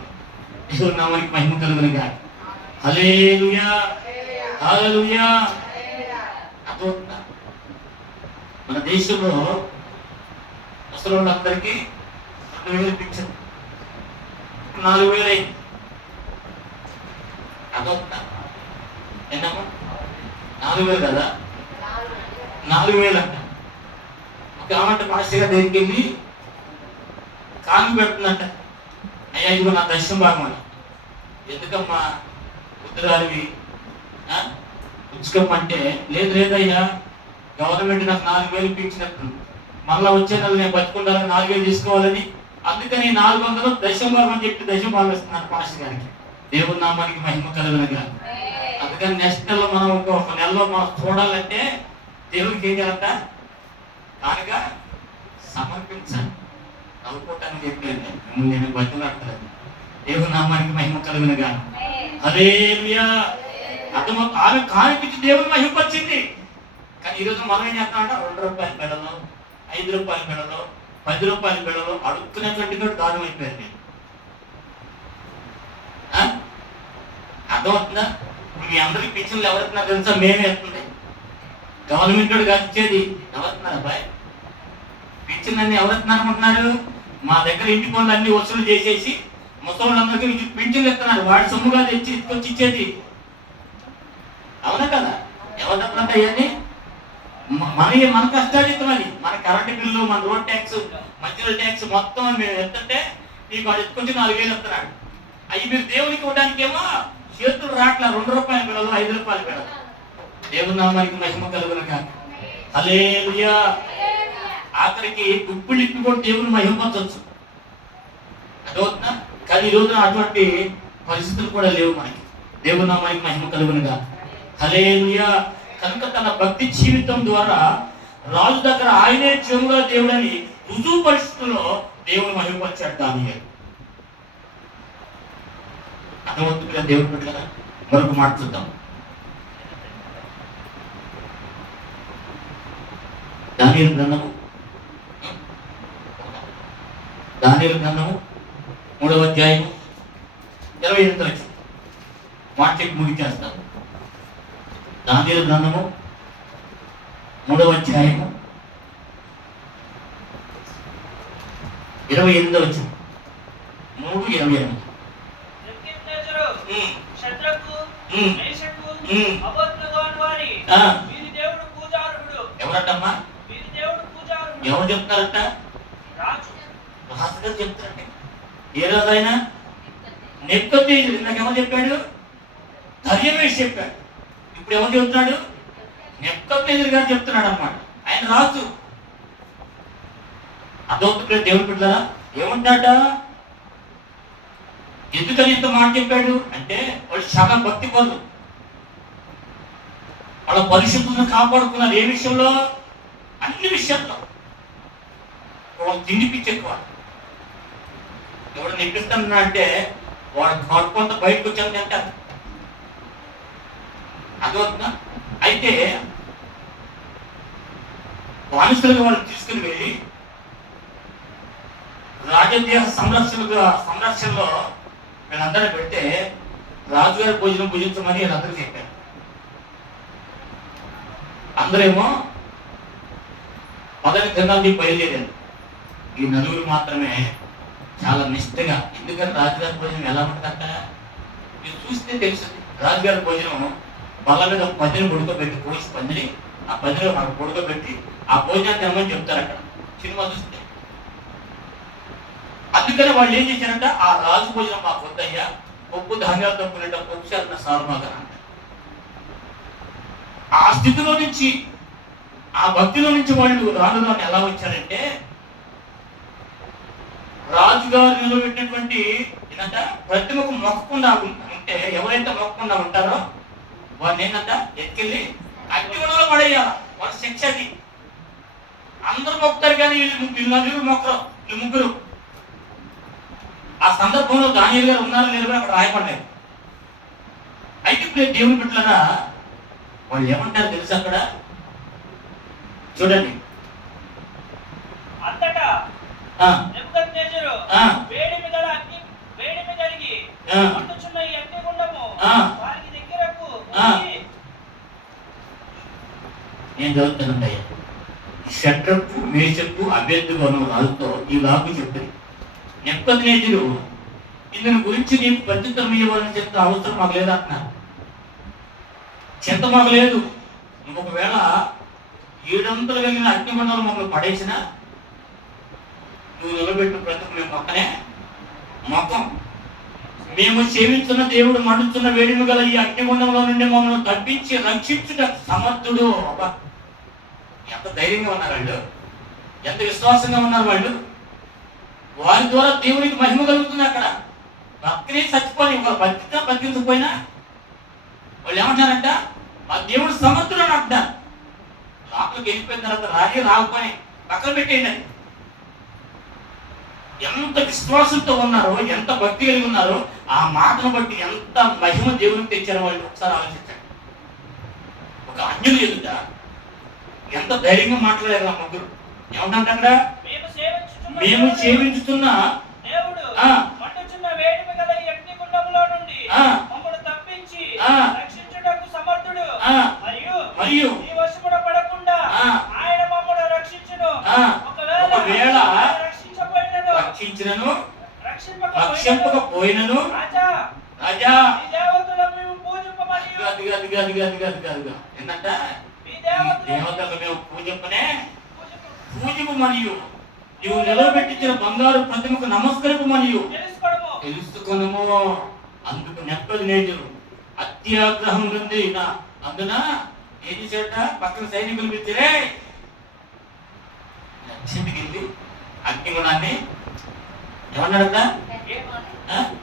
దేవుని నామానికి మహిమ కలుగును గాక. హల్లెలూయా, హల్లెలూయా. అర్థమవుతుందా? మన దేశంలో అసలు వాళ్ళందరికీ 2,000 పింఛన్, 4,000 అయింది. అర్థమవుతుందా? ఏంటమ్మా 4,000 కదా, 4,000 అంట. ఒక ఆమంట పాస్టర్ దగ్గరికి వెళ్ళి కాను పెడుతుందంట. అయ్యా ఇదిగో నా దర్శనం భాగం అని. ఎందుకమ్మా ఉత్తరాలివి ఉంచుకోమంటే, లేదు లేదయ్యా గవర్నమెంట్ నాకు 4,000 పింఛనట్టు, మళ్ళీ వచ్చే నెల నేను బతుకుండాలని 4,000 తీసుకోవాలని, అందుకని 400 దశమ భాగం అని చెప్పి దశమ భాగం ఇస్తున్నాను పాస్టర్ గారికి. దేవుని నామానికి మహిమ కలుగునుగా. అందుకని నెక్స్ట్ నెలలో మనం ఒక నెలలో మనం చూడాలంటే దేవునికి ఏం చేయాలంట? కానుక సమర్పించాలి. నవ్వుకోవటానికి చెప్పలేదు, మిమ్మల్ని నేను బతులాడతాను. దేవుని నామానికి మహిమ కలుగునుగా. హల్లెలూయా. అర్థం ఆమె కానుకిచ్చి దేవుని మహిమపరిచింది. కానీ ఈరోజు మనం ఏం చేస్తామంటే 2 రూపాయల బిళ్ళలో, 5 రూపాయల బిళ్ళలో, 10 రూపాయల బిళ్ళలో అడుక్కునేటువంటి కూడా దారుణం అయిపోయారు. నేను అర్థమవుతుందా? మీ అందరికి పింఛన్లు ఎవరుతున్నారు తెలుసా? మేమే వస్తుంది. గవర్నమెంట్ వాడు కాదు ఇచ్చేది. ఎవరుతున్నారు అబ్బాయి పింఛన్ అన్ని? ఎవరుతున్నారు అనుకుంటున్నారు? మా దగ్గర ఇంటి పనులు అన్ని వసూలు చేసేసి ముసలిళ్ళందరికీ పింఛన్లు ఇస్తున్నారు. వాడి సొమ్ముగా తెచ్చి ఇచ్చుకొచ్చి ఇచ్చేది. అవునా కదా? ఎవరు తప్పులంటే అవన్నీ మన కష్టాలు అది. మన కరెంటు బిల్లు, మన రోడ్ ట్యాక్స్, మంచినీళ్ళ ట్యాక్స్ మొత్తం మేము ఎత్తుంటే నీకు వాడు ఎత్తుకొచ్చి 4,000 ఇస్తున్నాడు. అవి మీరు దేవునికి ఇవ్వడానికేమో చేతులు రాట్ల 2 రూపాయల బిళ్ళలు, 5 రూపాయల బిళ్ళలు. దేవుని నామానికి మహిమ కలుగునుగా. హల్లెలూయా. ఆఖరికి గుప్పిళ్ళు ఇప్పి కూడా దేవుని మహిమపరచవచ్చు. అదవుతుందా? కానీ ఈ రోజున అటువంటి పరిస్థితులు కూడా లేవు మనకి. దేవుని నామానికి మహిమ కలుగునుగా. హల్లెలూయా. కనుక తన భక్తి జీవితం ద్వారా రాజు దగ్గర ఆయనే చెవుగా దేవుడని రుజువు పరిస్థితుల్లో దేవుని మహిమపరిచాడు దానియేలు. అర్థమవుతుందిగా దేవుడు బిడ్డలారా? మరొక మాట చూద్దాం. దానియేలు గ్రంథము 3వ అధ్యాయము 28వ వచనం మాట చెప్పి ముగించేస్తాను. దానియేలు గ్రంథము 3వ అధ్యాయము 28వ వచనం. 3:28. నెబుకద్నెజరు ఉమ్, షద్రకు ఉమ్, మేషకు ఉమ్. అబేద్నెగో వారి ఆ, వీరి దేవుడు పూజారుడు. ఎవరటమ్మా? వీరి దేవుడు పూజారుడు. ఎవరు చెప్తారట? రాజు. రాజుగారు చెప్తారట. ఏ రోజు ఆయన? నెబుకద్నెజరు. నాకేమో చెప్పాడు? దర్యావేషు చెప్పాడు. ఇప్పుడు ఎవరు చెప్తున్నాడు? నెబుకద్నెజరు గారు చెప్తున్నాడు అన్నమాట. ఆయన రాజు. అదొకటి దేవుడు బిడ్డలారా ఏమంటాడ? ఎందుకని ఇంత మాట చెప్పాడు అంటే వాళ్ళు చాలా భక్తి పరులు. వాళ్ళ పరిశుద్ధులను కాపాడుకున్నారు. ఏ విషయంలో? అన్ని విషయాల్లో. వాళ్ళు తిండి పిచ్చి ఎక్కువ. ఎవడు నిప్పిస్తున్నా అంటే వాడు కొంత బయటకు వచ్చాను అంటారు. అదవుతుందా? అయితే బానిసలుగా వాళ్ళు తీసుకుని వెళ్ళి రాజదేహ సంరక్షణలో వీళ్ళందరూ పెడితే రాజుగారి భోజనం భుజించమని వీళ్ళందరూ చెప్పారు. అందరేమో మొదటి దినాన్ని బయలుదేరారు. ఈ నలుగురు మాత్రమే చాలా నిష్ఠగా. ఎందుకంటే రాజుగారి భోజనం ఎలా ఉంటుందంట మీరు చూస్తే తెలుస్తుంది. రాజుగారి భోజనం బల్ల మీద పందిని పడుకోబెట్టి కోసి పందిని ఆ పందిని పడుకోబెట్టి ఆ భోజనాన్ని తినమని చెప్తారు అక్కడ సినిమా చూస్తే. అందుకని వాళ్ళు ఏం చేశారంట, ఆ రాజు భోజనం మాకు వద్దయ్యా, పప్పు ధాన్యాలతో కూడిన పక్షాలను సారుమాగా అంట. ఆ స్థితిలో నుంచి ఆ భక్తిలో నుంచి వాళ్ళు రాజులోని ఎలా వచ్చారంటే రాజుగారు నిలబెట్టినటువంటి ఏంటంట ప్రతిమకు మొక్కకుండా ఉంటే ఎవరైతే మొక్కకుండా ఉంటారో వాడిని ఏంటంట ఎత్తుకెళ్ళి అగ్నిగుణంలో పడేయాల. వాడి శిక్ష అది. అందరూ మొక్కుతారు కానీ వీళ్ళు నలుగురు మొక్కరు, వీళ్ళు ముగ్గురు. ఆ సందర్భంలో దానియేలు గారు ఉన్నారో లేరు అక్కడ రాయపడలేదు. అయితే ఇప్పుడు దేవుని బిడ్డలారా వాళ్ళు ఏమంటారు తెలుసు అక్కడ చూడండి. అంతటా ఆ, నెబుకద్నెజరు ఆ, వేడిమి కలిగి ఆ, మండుచున్న ఈ అగ్నిగుండము ఆ. వారికి దగ్గరకు ఆ. వచ్చి నేను చదువుతానండి. షడ్రకు మేషకు అభ్యర్థిగాను రాజుతో ఈ లాగు చెప్పింది. నెబుకద్నెజరు ఇందుని గురించి నీకు ప్రత్యుత్తరం ఇవ్వాలని చెప్తే అవసరం మాకు లేదంటున్నారు. చింత మాకు లేదు. ఒకవేళ 700 కలిగిన అగ్నిగుండాలు మమ్మల్ని పడేసినా నువ్వు నిలబెట్టిన ప్రతి మేము మొక్కనే మొక్కం. మేము సేవించున్న దేవుడు మండుతున్న వేడిమి గల ఈ అగ్నిగుండంలో నుండి మమ్మల్ని తప్పించి రక్షించుట సమర్థుడు. అబ్బా ఎంత ధైర్యంగా ఉన్నారు వాళ్ళు, ఎంత విశ్వాసంగా ఉన్నారు వాళ్ళు. వారి ద్వారా దేవునికి మహిమ కలుగుతుంది. అక్కడ భక్తిని చచ్చిపోయి వాళ్ళు బతికినా బతికించకపోయినా వాళ్ళు ఏమంటారంట మా దేవుడు సమర్థుడు అని అంటారు. లోపలికి వెళ్ళిపోయిన తర్వాత రాకపోయి పక్కన పెట్టేయండి. ఎంత విశ్వాసంతో ఉన్నారో, ఎంత భక్తి కలిగి ఉన్నారో, ఆ మాటను బట్టి ఎంత మహిమ దేవునికి తెచ్చారో వాళ్ళు ఒకసారి ఆలోచించండి. ఒక అన్యులు ఎదుట ఎంత ధైర్యంగా మాట్లాడారు ఆ ముగ్గురు. ఏమంటే అక్కడ మేము సేవించుతున్న దేవుడు ఆ, మండుచున్న వేడిమి గల ఈ అగ్నిగుండములో నుండి ఆ, మమ్మల్ని తప్పించి ఆ, రక్షించుటకు సమర్థుడు. ఆ, మరియు మరియు ఈ వశమున పడకుండా ఆ, ఆయన మమ్మల్ని రక్షించును. ఆ, ఒకవేళ ఒకవేళ రక్షించబడినను రక్షింపకపోయినను రాజా రాజా ఈ దేవతలను మేము పూజింపమనియు ఏంటంటే ఈ ఈ దేవతలను దేవతలు మేము పూజింపు మరియు నీవు నిలబెట్టించిన బంగారు ప్రతిమకు నమస్కరింపు మరియు తెలుసుకొనుము. అందుకు నెబుకద్నెజరు అత్యాగ్రహం ఉంది. అందున ఏం చేసేట పక్కన సైనికులు పిలిచిరే లక్ష్మికి వెళ్ళి అగ్నిగుణాన్ని ఏమన్నాడట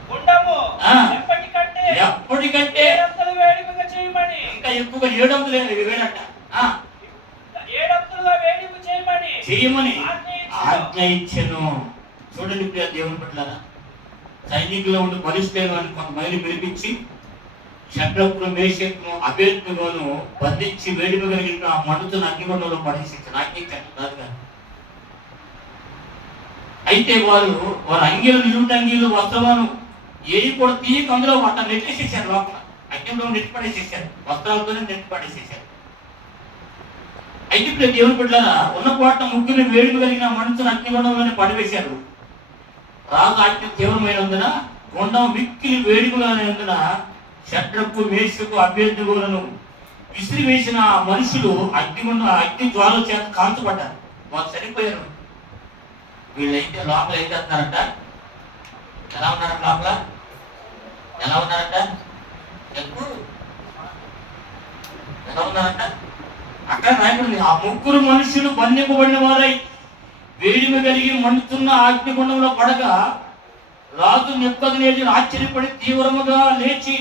గుండము ఆ. ఎప్పటికంటే ఎప్పటికంటే 7 వేడిమిగా చేయమని ఇంకా ఎక్కువగా 700 వేడట 7 వేడిమి చేయమని ఆజ్ఞ ఇచ్చెను. చూడండి ప్రియ దేవుని పట్ల సైనికుల్లో ఉండి బలిష్ఠులైన వారిని కొంతమందిని పిలిపించి షడ్రకు మేషకును అభేద్నెగోను బంధించి వేడిమి కలిగిన ఆ మండుతున్న అగ్నిగుండంలో పడేసింది. నాకేంటంటే అయితే వారు అంగీలు నిలువుటంగీలు వస్త్రాలను ఏవి కూడా తీయక అందులో వాటిని నెట్టేసేసారు. లోపల అగ్నిలో నెట్టి పడేసేసారు. వస్త్రాలతోనే నెట్టి పడేసేసారు. అయితే ఇప్పుడు దేవుని బిడ్డలారా ఉన్న పాట ముగ్గురు వేడిమి కలిగిన మండుతున్న అగ్నిగుండంలోనే పడివేశారు. రాజు ఆజ్ఞ తీవ్రమైనందున కొండం మిక్కిలి వేడికలైనందున షడ్రకు మేషకు అభ్యర్థులను విసిరివేసిన ఆ మనుషులు అగ్ని జ్వాల చేత కాల్చబడ్డారు. వాళ్ళు చనిపోయారు. వీళ్ళైతే లోపల ఏం చేస్తున్నారంట? ఎలా ఉన్నారంట? లోపల ఎలా ఉన్నారంట? ఎప్పుడు ఎలా ఉన్నారంట? అక్కడ రాయబడింది, ఆ ముగ్గురు మనుషులు బంధింపబడిన వారై వేడిమి కలిగి మండుతున్న అగ్నిగుండంలో పడగా రాజు నెబుకద్నెజరు ఆశ్చర్యపడి తీవ్రముగా లేచి,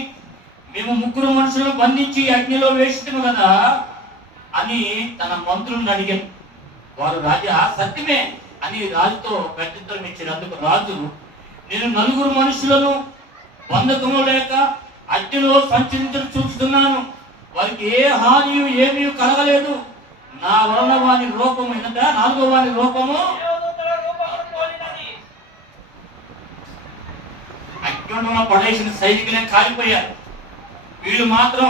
మేము ముగ్గురు మనుషులను బంధించి అగ్నిలో వేస్తాము కదా అని తన మంత్రులను అడిగాను. వారు రాజా సత్యమే అని రాజుతో ప్రత్యుత్తరం ఇచ్చారు. అందుకు రాజు, నేను నలుగురు మనుషులను బంధకము లేక అగ్నిలో సంచరించడం చూస్తున్నాను. వారికి ఏ హానియు ఏమీ కలగలేదు. నా వలన వాని రూపము ఏంటంటే నాలుగో వాని రూపము అగ్నిలో పడేసిన సైనికులే కాలిపోయారు. వీళ్ళు మాత్రం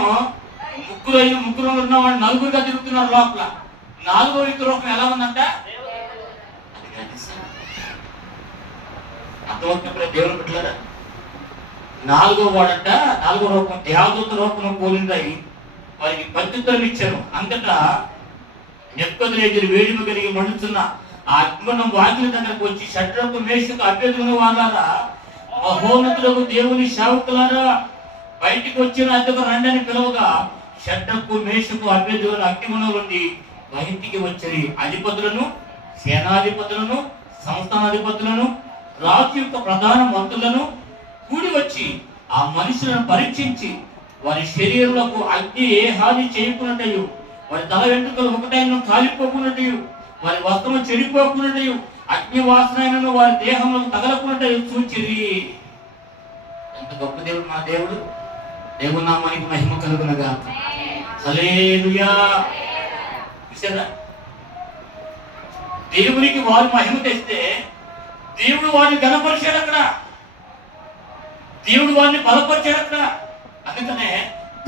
ముగ్గురు ఉన్నవాడు నలుగురుగా తిరుగుతున్నారు. లోపల నాలుగో వ్యక్తి రూపం ఎలా ఉందంట? అర్థమవుతున్నప్పుడే దేవుని పెట్టలేదా? నాలుగో రూపం దేవదూత రూపం పోలిందై వారికి ప్రత్యుత్తరం ఇచ్చారు. అంతటా నెబుకద్నెజరు వేడిమి కలిగి మండుతున్న ఆ అగ్నిగుండం వాకిలి దగ్గరకు వచ్చి, షడ్రకు మేషకు అభ్యర్థుల వాళ్ళారా, మహోన్నతులకు దేవుని సేవకులారా, బయటికి వచ్చిన అద్దెకు రండని పిలువగా షడ్రకు మేషకు అభ్యర్థులను అగ్నిగుండం నుండి బయటికి వచ్చి అధిపతులను, సేనాధిపతులను, సంస్థానాధిపతులను, రాజు యొక్క ప్రధాన మంత్రులను కూడి వచ్చి ఆ మనుషులను పరీక్షించి వారి శరీరములకు అగ్ని ఏ హాని చేయకున్నట్టు, వారి తల వెంట్రుకలు ఒకటైన కాలిపోకున్నట్టు, వారి వస్త్రము చెడిపోకున్నట్టు, అగ్ని వాసనైనను వారి దేహంలో తగలకున్నట్టు చూచిరి. ఎంత గొప్ప దేవుడు మా దేవుడు! దేవుని నామానికి మహిమ కలుగునగా. హల్లెలూయా. చూసారా? దేవునికి వారు మహిమ తెస్తే దేవుడు వారిని గణపరిచాడు. అక్కడ దేవుడు వారిని బలపరిచాడు. అక్కడ అందుకనే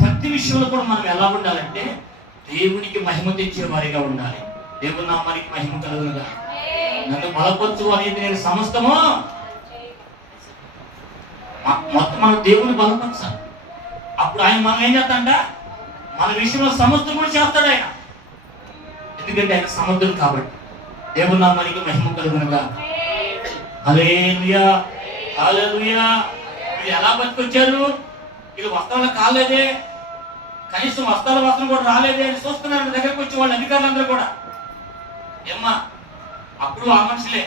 భక్తి విషయంలో కూడా మనం ఎలా ఉండాలంటే దేవునికి మహిమ తెచ్చే వారిగా ఉండాలి. దేవుని నామానికి మహిమ కలుగునుగా. నన్ను బలపరచు అనేది నేను సమస్తము మొత్తం మనం దేవుని బలపరచాలి. అప్పుడు ఆయన మనం ఏం చేస్తాడంట? మన విషయంలో సమస్తం కూడా చేస్తాడు ఆయన. ఎందుకంటే ఆయన సమర్థుడు కాబట్టి. దేవుని నామానికి మహిమ కలుగునుగా. హల్లెలూయా, హల్లెలూయా. వీళ్ళు ఎలా బతికొచ్చారు? వీళ్ళు వస్త్రాలు కాలేదే, కనీసం వస్త్రం కూడా రాలేదే అని చూస్తున్నారు దగ్గరకు వచ్చి వాళ్ళ అధికారులందరూ కూడా. ఏమ్మా, అప్పుడు ఆ మనుషులే,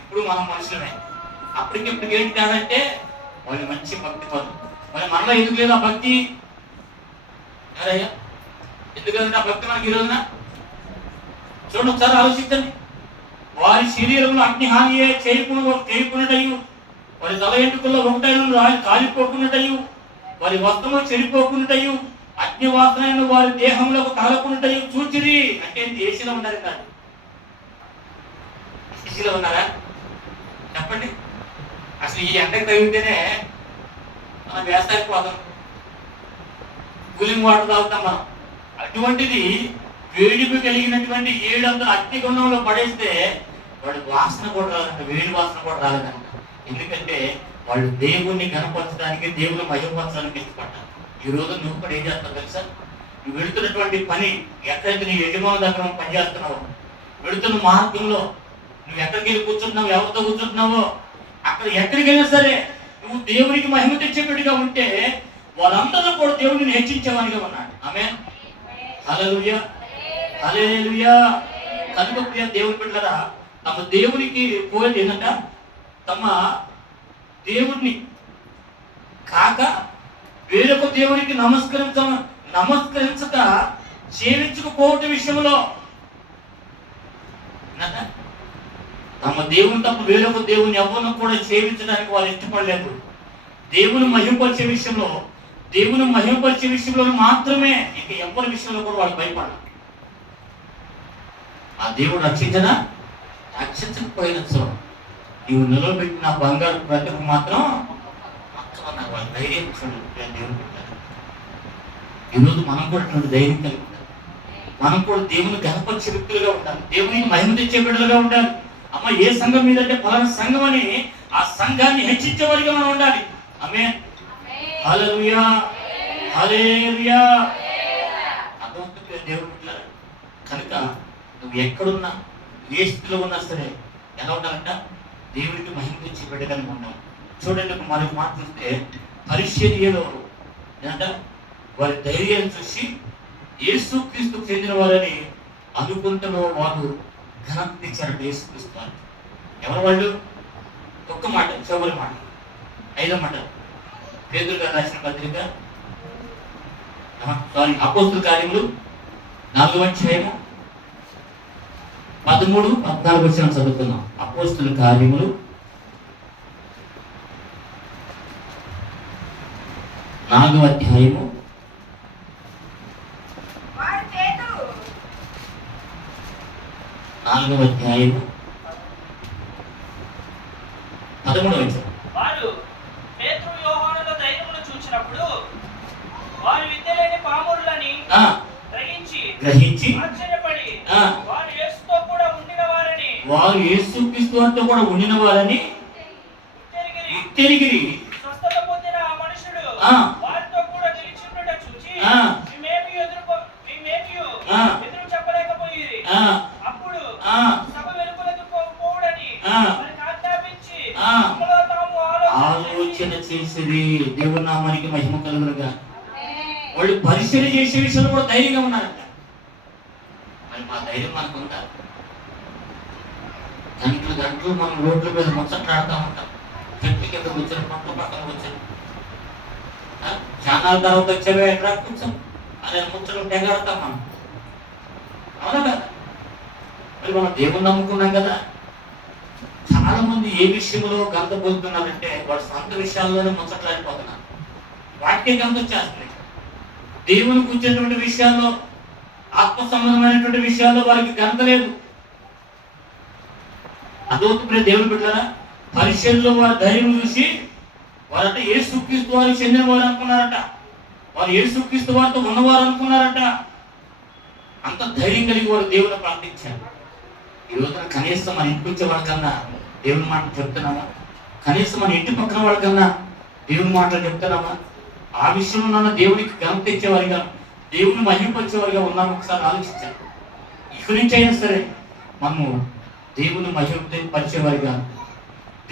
ఇప్పుడు మనం మనుషులమే. అప్పటికిప్పుడు ఏంటి తేడంటే వాళ్ళు మంచి భక్తి పనులు. మరి మనలో ఎందుకు లేదు ఆ భక్తి? అరయ్యా, ఎందుకంటే ఆ భక్తి మనకి ఈ రోజున చూడండి, ఒకసారి ఆలోచించండి. వారి శరీరంలో అగ్ని హాని చేయకున్నటయు, వారి తల ఎంటుకల్లో ఒకటైన కాలిపోకున్నటయు, వారి వస్త్రము చెడిపోకున్నటయు, అగ్ని వాసనైన వారి దేహంలో తగలకున్నటయు చూచిరి. అంటే దేశంలో ఉన్నారు కదా? దేశంలో ఉన్నారా? చెప్పండి. అసలు ఈ ఎండకు తగిలితేనే మనం వేస్తానికి పోతాం, కూలింగ్ వాటర్ తాగుతాం మనం. అటువంటిది వేడిమి కలిగినటువంటి 700 అగ్నిగుండంలో పడేస్తే వాడు వాసన కూడా రాదంట, వేడి వాసన కూడా రాలేదంట. ఎందుకంటే వాళ్ళు దేవుణ్ణి కనపరచడానికి, దేవుని మహిమపరచడానికి ఇష్టపడ్డారు. ఈ రోజు నువ్వు కూడా ఏం చేస్తావు తెలుసా? నువ్వు వెళుతున్నటువంటి పని, ఎక్కడైతే నీ యజమాని దగ్గర పనిచేస్తున్నావో, వెళుతున్న మార్గంలో నువ్వు ఎక్కడికి వెళ్ళి కూర్చుంటున్నావు, ఎవరితో కూర్చుంటున్నావో, అక్కడ ఎక్కడికైనా సరే నువ్వు దేవునికి మహిమ తెచ్చేటట్టుగా ఉంటే వారందరూ కూడా దేవుడిని హెచ్చించేవానిగా ఉన్నాడు. ఆమేన్, హల్లెలూయా, హల్లెలూయా. కనుక ప్రియ దేవుని బిడ్డలారా, తమ దేవునికి కోరేది ఏంటంట? తమ దేవుణ్ణి కాక వేరొక దేవునికి నమస్కరించక సేవించకపోవటం విషయంలో తమ దేవుని తప్ప వేరొక దేవుని ఎవరిని కూడా సేవించడానికి వారు ఇష్టపడలేదు. దేవుని మహిమపరిచే విషయంలో మాత్రమే, ఇక ఎవరి విషయంలో కూడా వాళ్ళు భయపడాలి. ఆ దేవుడు రక్షించకపోయినచ్చు నీవు నిలబెట్టిన బంగారు ప్రతిభ మాత్రం అక్కడ వాళ్ళ ధైర్యం దేవుడు పెట్టారు. ఈరోజు మనం కూడా ధైర్యం కలిగి ఉండాలి. మనం కూడా దేవుని గణపరిచే వ్యక్తులుగా ఉండాలి. దేవునికి మహిమ తెచ్చే బిడ్డలుగా ఉండాలి. అమ్మ ఏ సంఘం మీద అంటే ఫలానా సంఘం అని ఆ సంఘాన్ని హెచ్చించేవారిగా మనం ఉండాలి. ఆమేన్. హల్లెలూయా, హల్లెలూయా. అర్థమవుతుంది దేవుడు బిడ్డలారా. కనుక నువ్వు ఎక్కడున్నా ఏ స్థితిలో ఉన్నా సరే ఎలా ఉండాలంట? దేవుడికి మహిమ తెచ్చి పెట్టడానికి ఉన్నాం. చూడండి, మరొక మాట చూస్తే పరిచర్యలో ఏంటంట, వారి ధైర్యాన్ని చూసి యేసుక్రీస్తుకు చెందిన వారని అనుకుంటలో వారు ఘనత తెచ్చారట యేసుక్రీస్తు అని. ఎవరు వాళ్ళు? ఒక్క మాట, చివరి మాట, 5వ మాట, పేతురు గారు రాసిన పత్రిక, అపోస్తుల కార్యములు 4వ అధ్యాయము 13, 14 వచనం చదువుతున్నాం. అపోస్తుల కార్యములు 4వ అధ్యాయము 4వ అధ్యాయము 13వ వచనం. వారు పేతురు యోహానుల ధైర్యమును చూచినప్పుడు వారు విద్య లేని పాములని గ్రహించి ఆశ్చర్యపడి వారు యేసుతో కూడా ఉండిన వారని తిరిగి స్వస్థత పొందిన ఆ మనుషుడు వారితో కూడా నిలిచియుండుట చూచి మేమేమి ఎదురు చెప్పలేకపోయిరి. అప్పుడు సభ వెలుపలకు పోవుడని వారికి ఆజ్ఞాపించి తమలో తాము ఆలోచన చేసేది. దేవుని నామానికి మహిమ కలుగునుగా. వాళ్ళు పరిశీలన చేసే విషయంలో కూడా ధైర్యంగా ఉన్నారంట. మరి మా ధైర్యం మనకు ఉందా? గంటలు మనం రోడ్ల మీద ముచ్చట్లాడుతూ ఉంటాం. చెట్ల కింద కూర్చొని, పంట పక్కన కూర్చొని, చాలా తర్వాత వచ్చేవే ఎక్కడ కూర్చోం అనే ముచ్చట్లు తెగాడతాం మనం. అవునా కదా? మరి మనం దేవుని నమ్ముకున్నాం కదా. చాలా మంది ఏ విషయంలో గంత పొందుతున్నారంటే వాడు సొంత విషయాల్లోనే ముచ్చట్లాడిపోతున్నారు. వాటికే గంత వచ్చేస్తుంది. దేవునికి వచ్చేటువంటి విషయాల్లో, ఆత్మ సంబంధమైనటువంటి విషయాల్లో వారికి గంత లేదు. అదవుతుంది దేవుని బిడ్డలారా. పరిచర్యలో వారి ధైర్యం చూసి వారంటే యేసుక్రీస్తు వారికి చెందిన వారు అనుకున్నారట. వారు యేసుక్రీస్తు వారితో ఉన్నవారు అనుకున్నారట. అంత ధైర్యం కలిగి వారు దేవుని ప్రార్థించారు. ఈ రోజున కనీసం మన ఇంటికి వచ్చే వాళ్ళకన్నా దేవుని మాటలు చెప్తున్నామా? కనీసం మన ఇంటి పక్కన వాళ్ళకన్నా దేవుని మాటలు చెప్తున్నామా? ఆ విషయంలో నన్ను దేవునికి ఘనత తెచ్చేవారిగా, దేవుని మహిమపరిచేవారిగా ఉన్నాము. ఒకసారి ఆలోచించాలి. ఇక్కడి నుంచి అయినా సరే మనము దేవుని మహిమపరిచేవారిగా,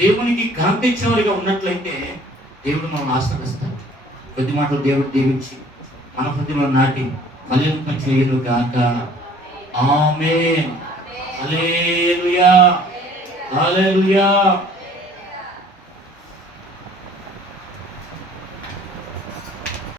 దేవునికి ఘనత ఇచ్చేవారిగా ఉన్నట్లయితే దేవుడు మనం ఆశీర్వదిస్తాడు. కొద్ది మాటలు దేవుడు దీవించి మన హృదయంలో నాటి ఫలింపచేయును గాక. ఆమేన్. హల్లెలూయా, హల్లెలూయా.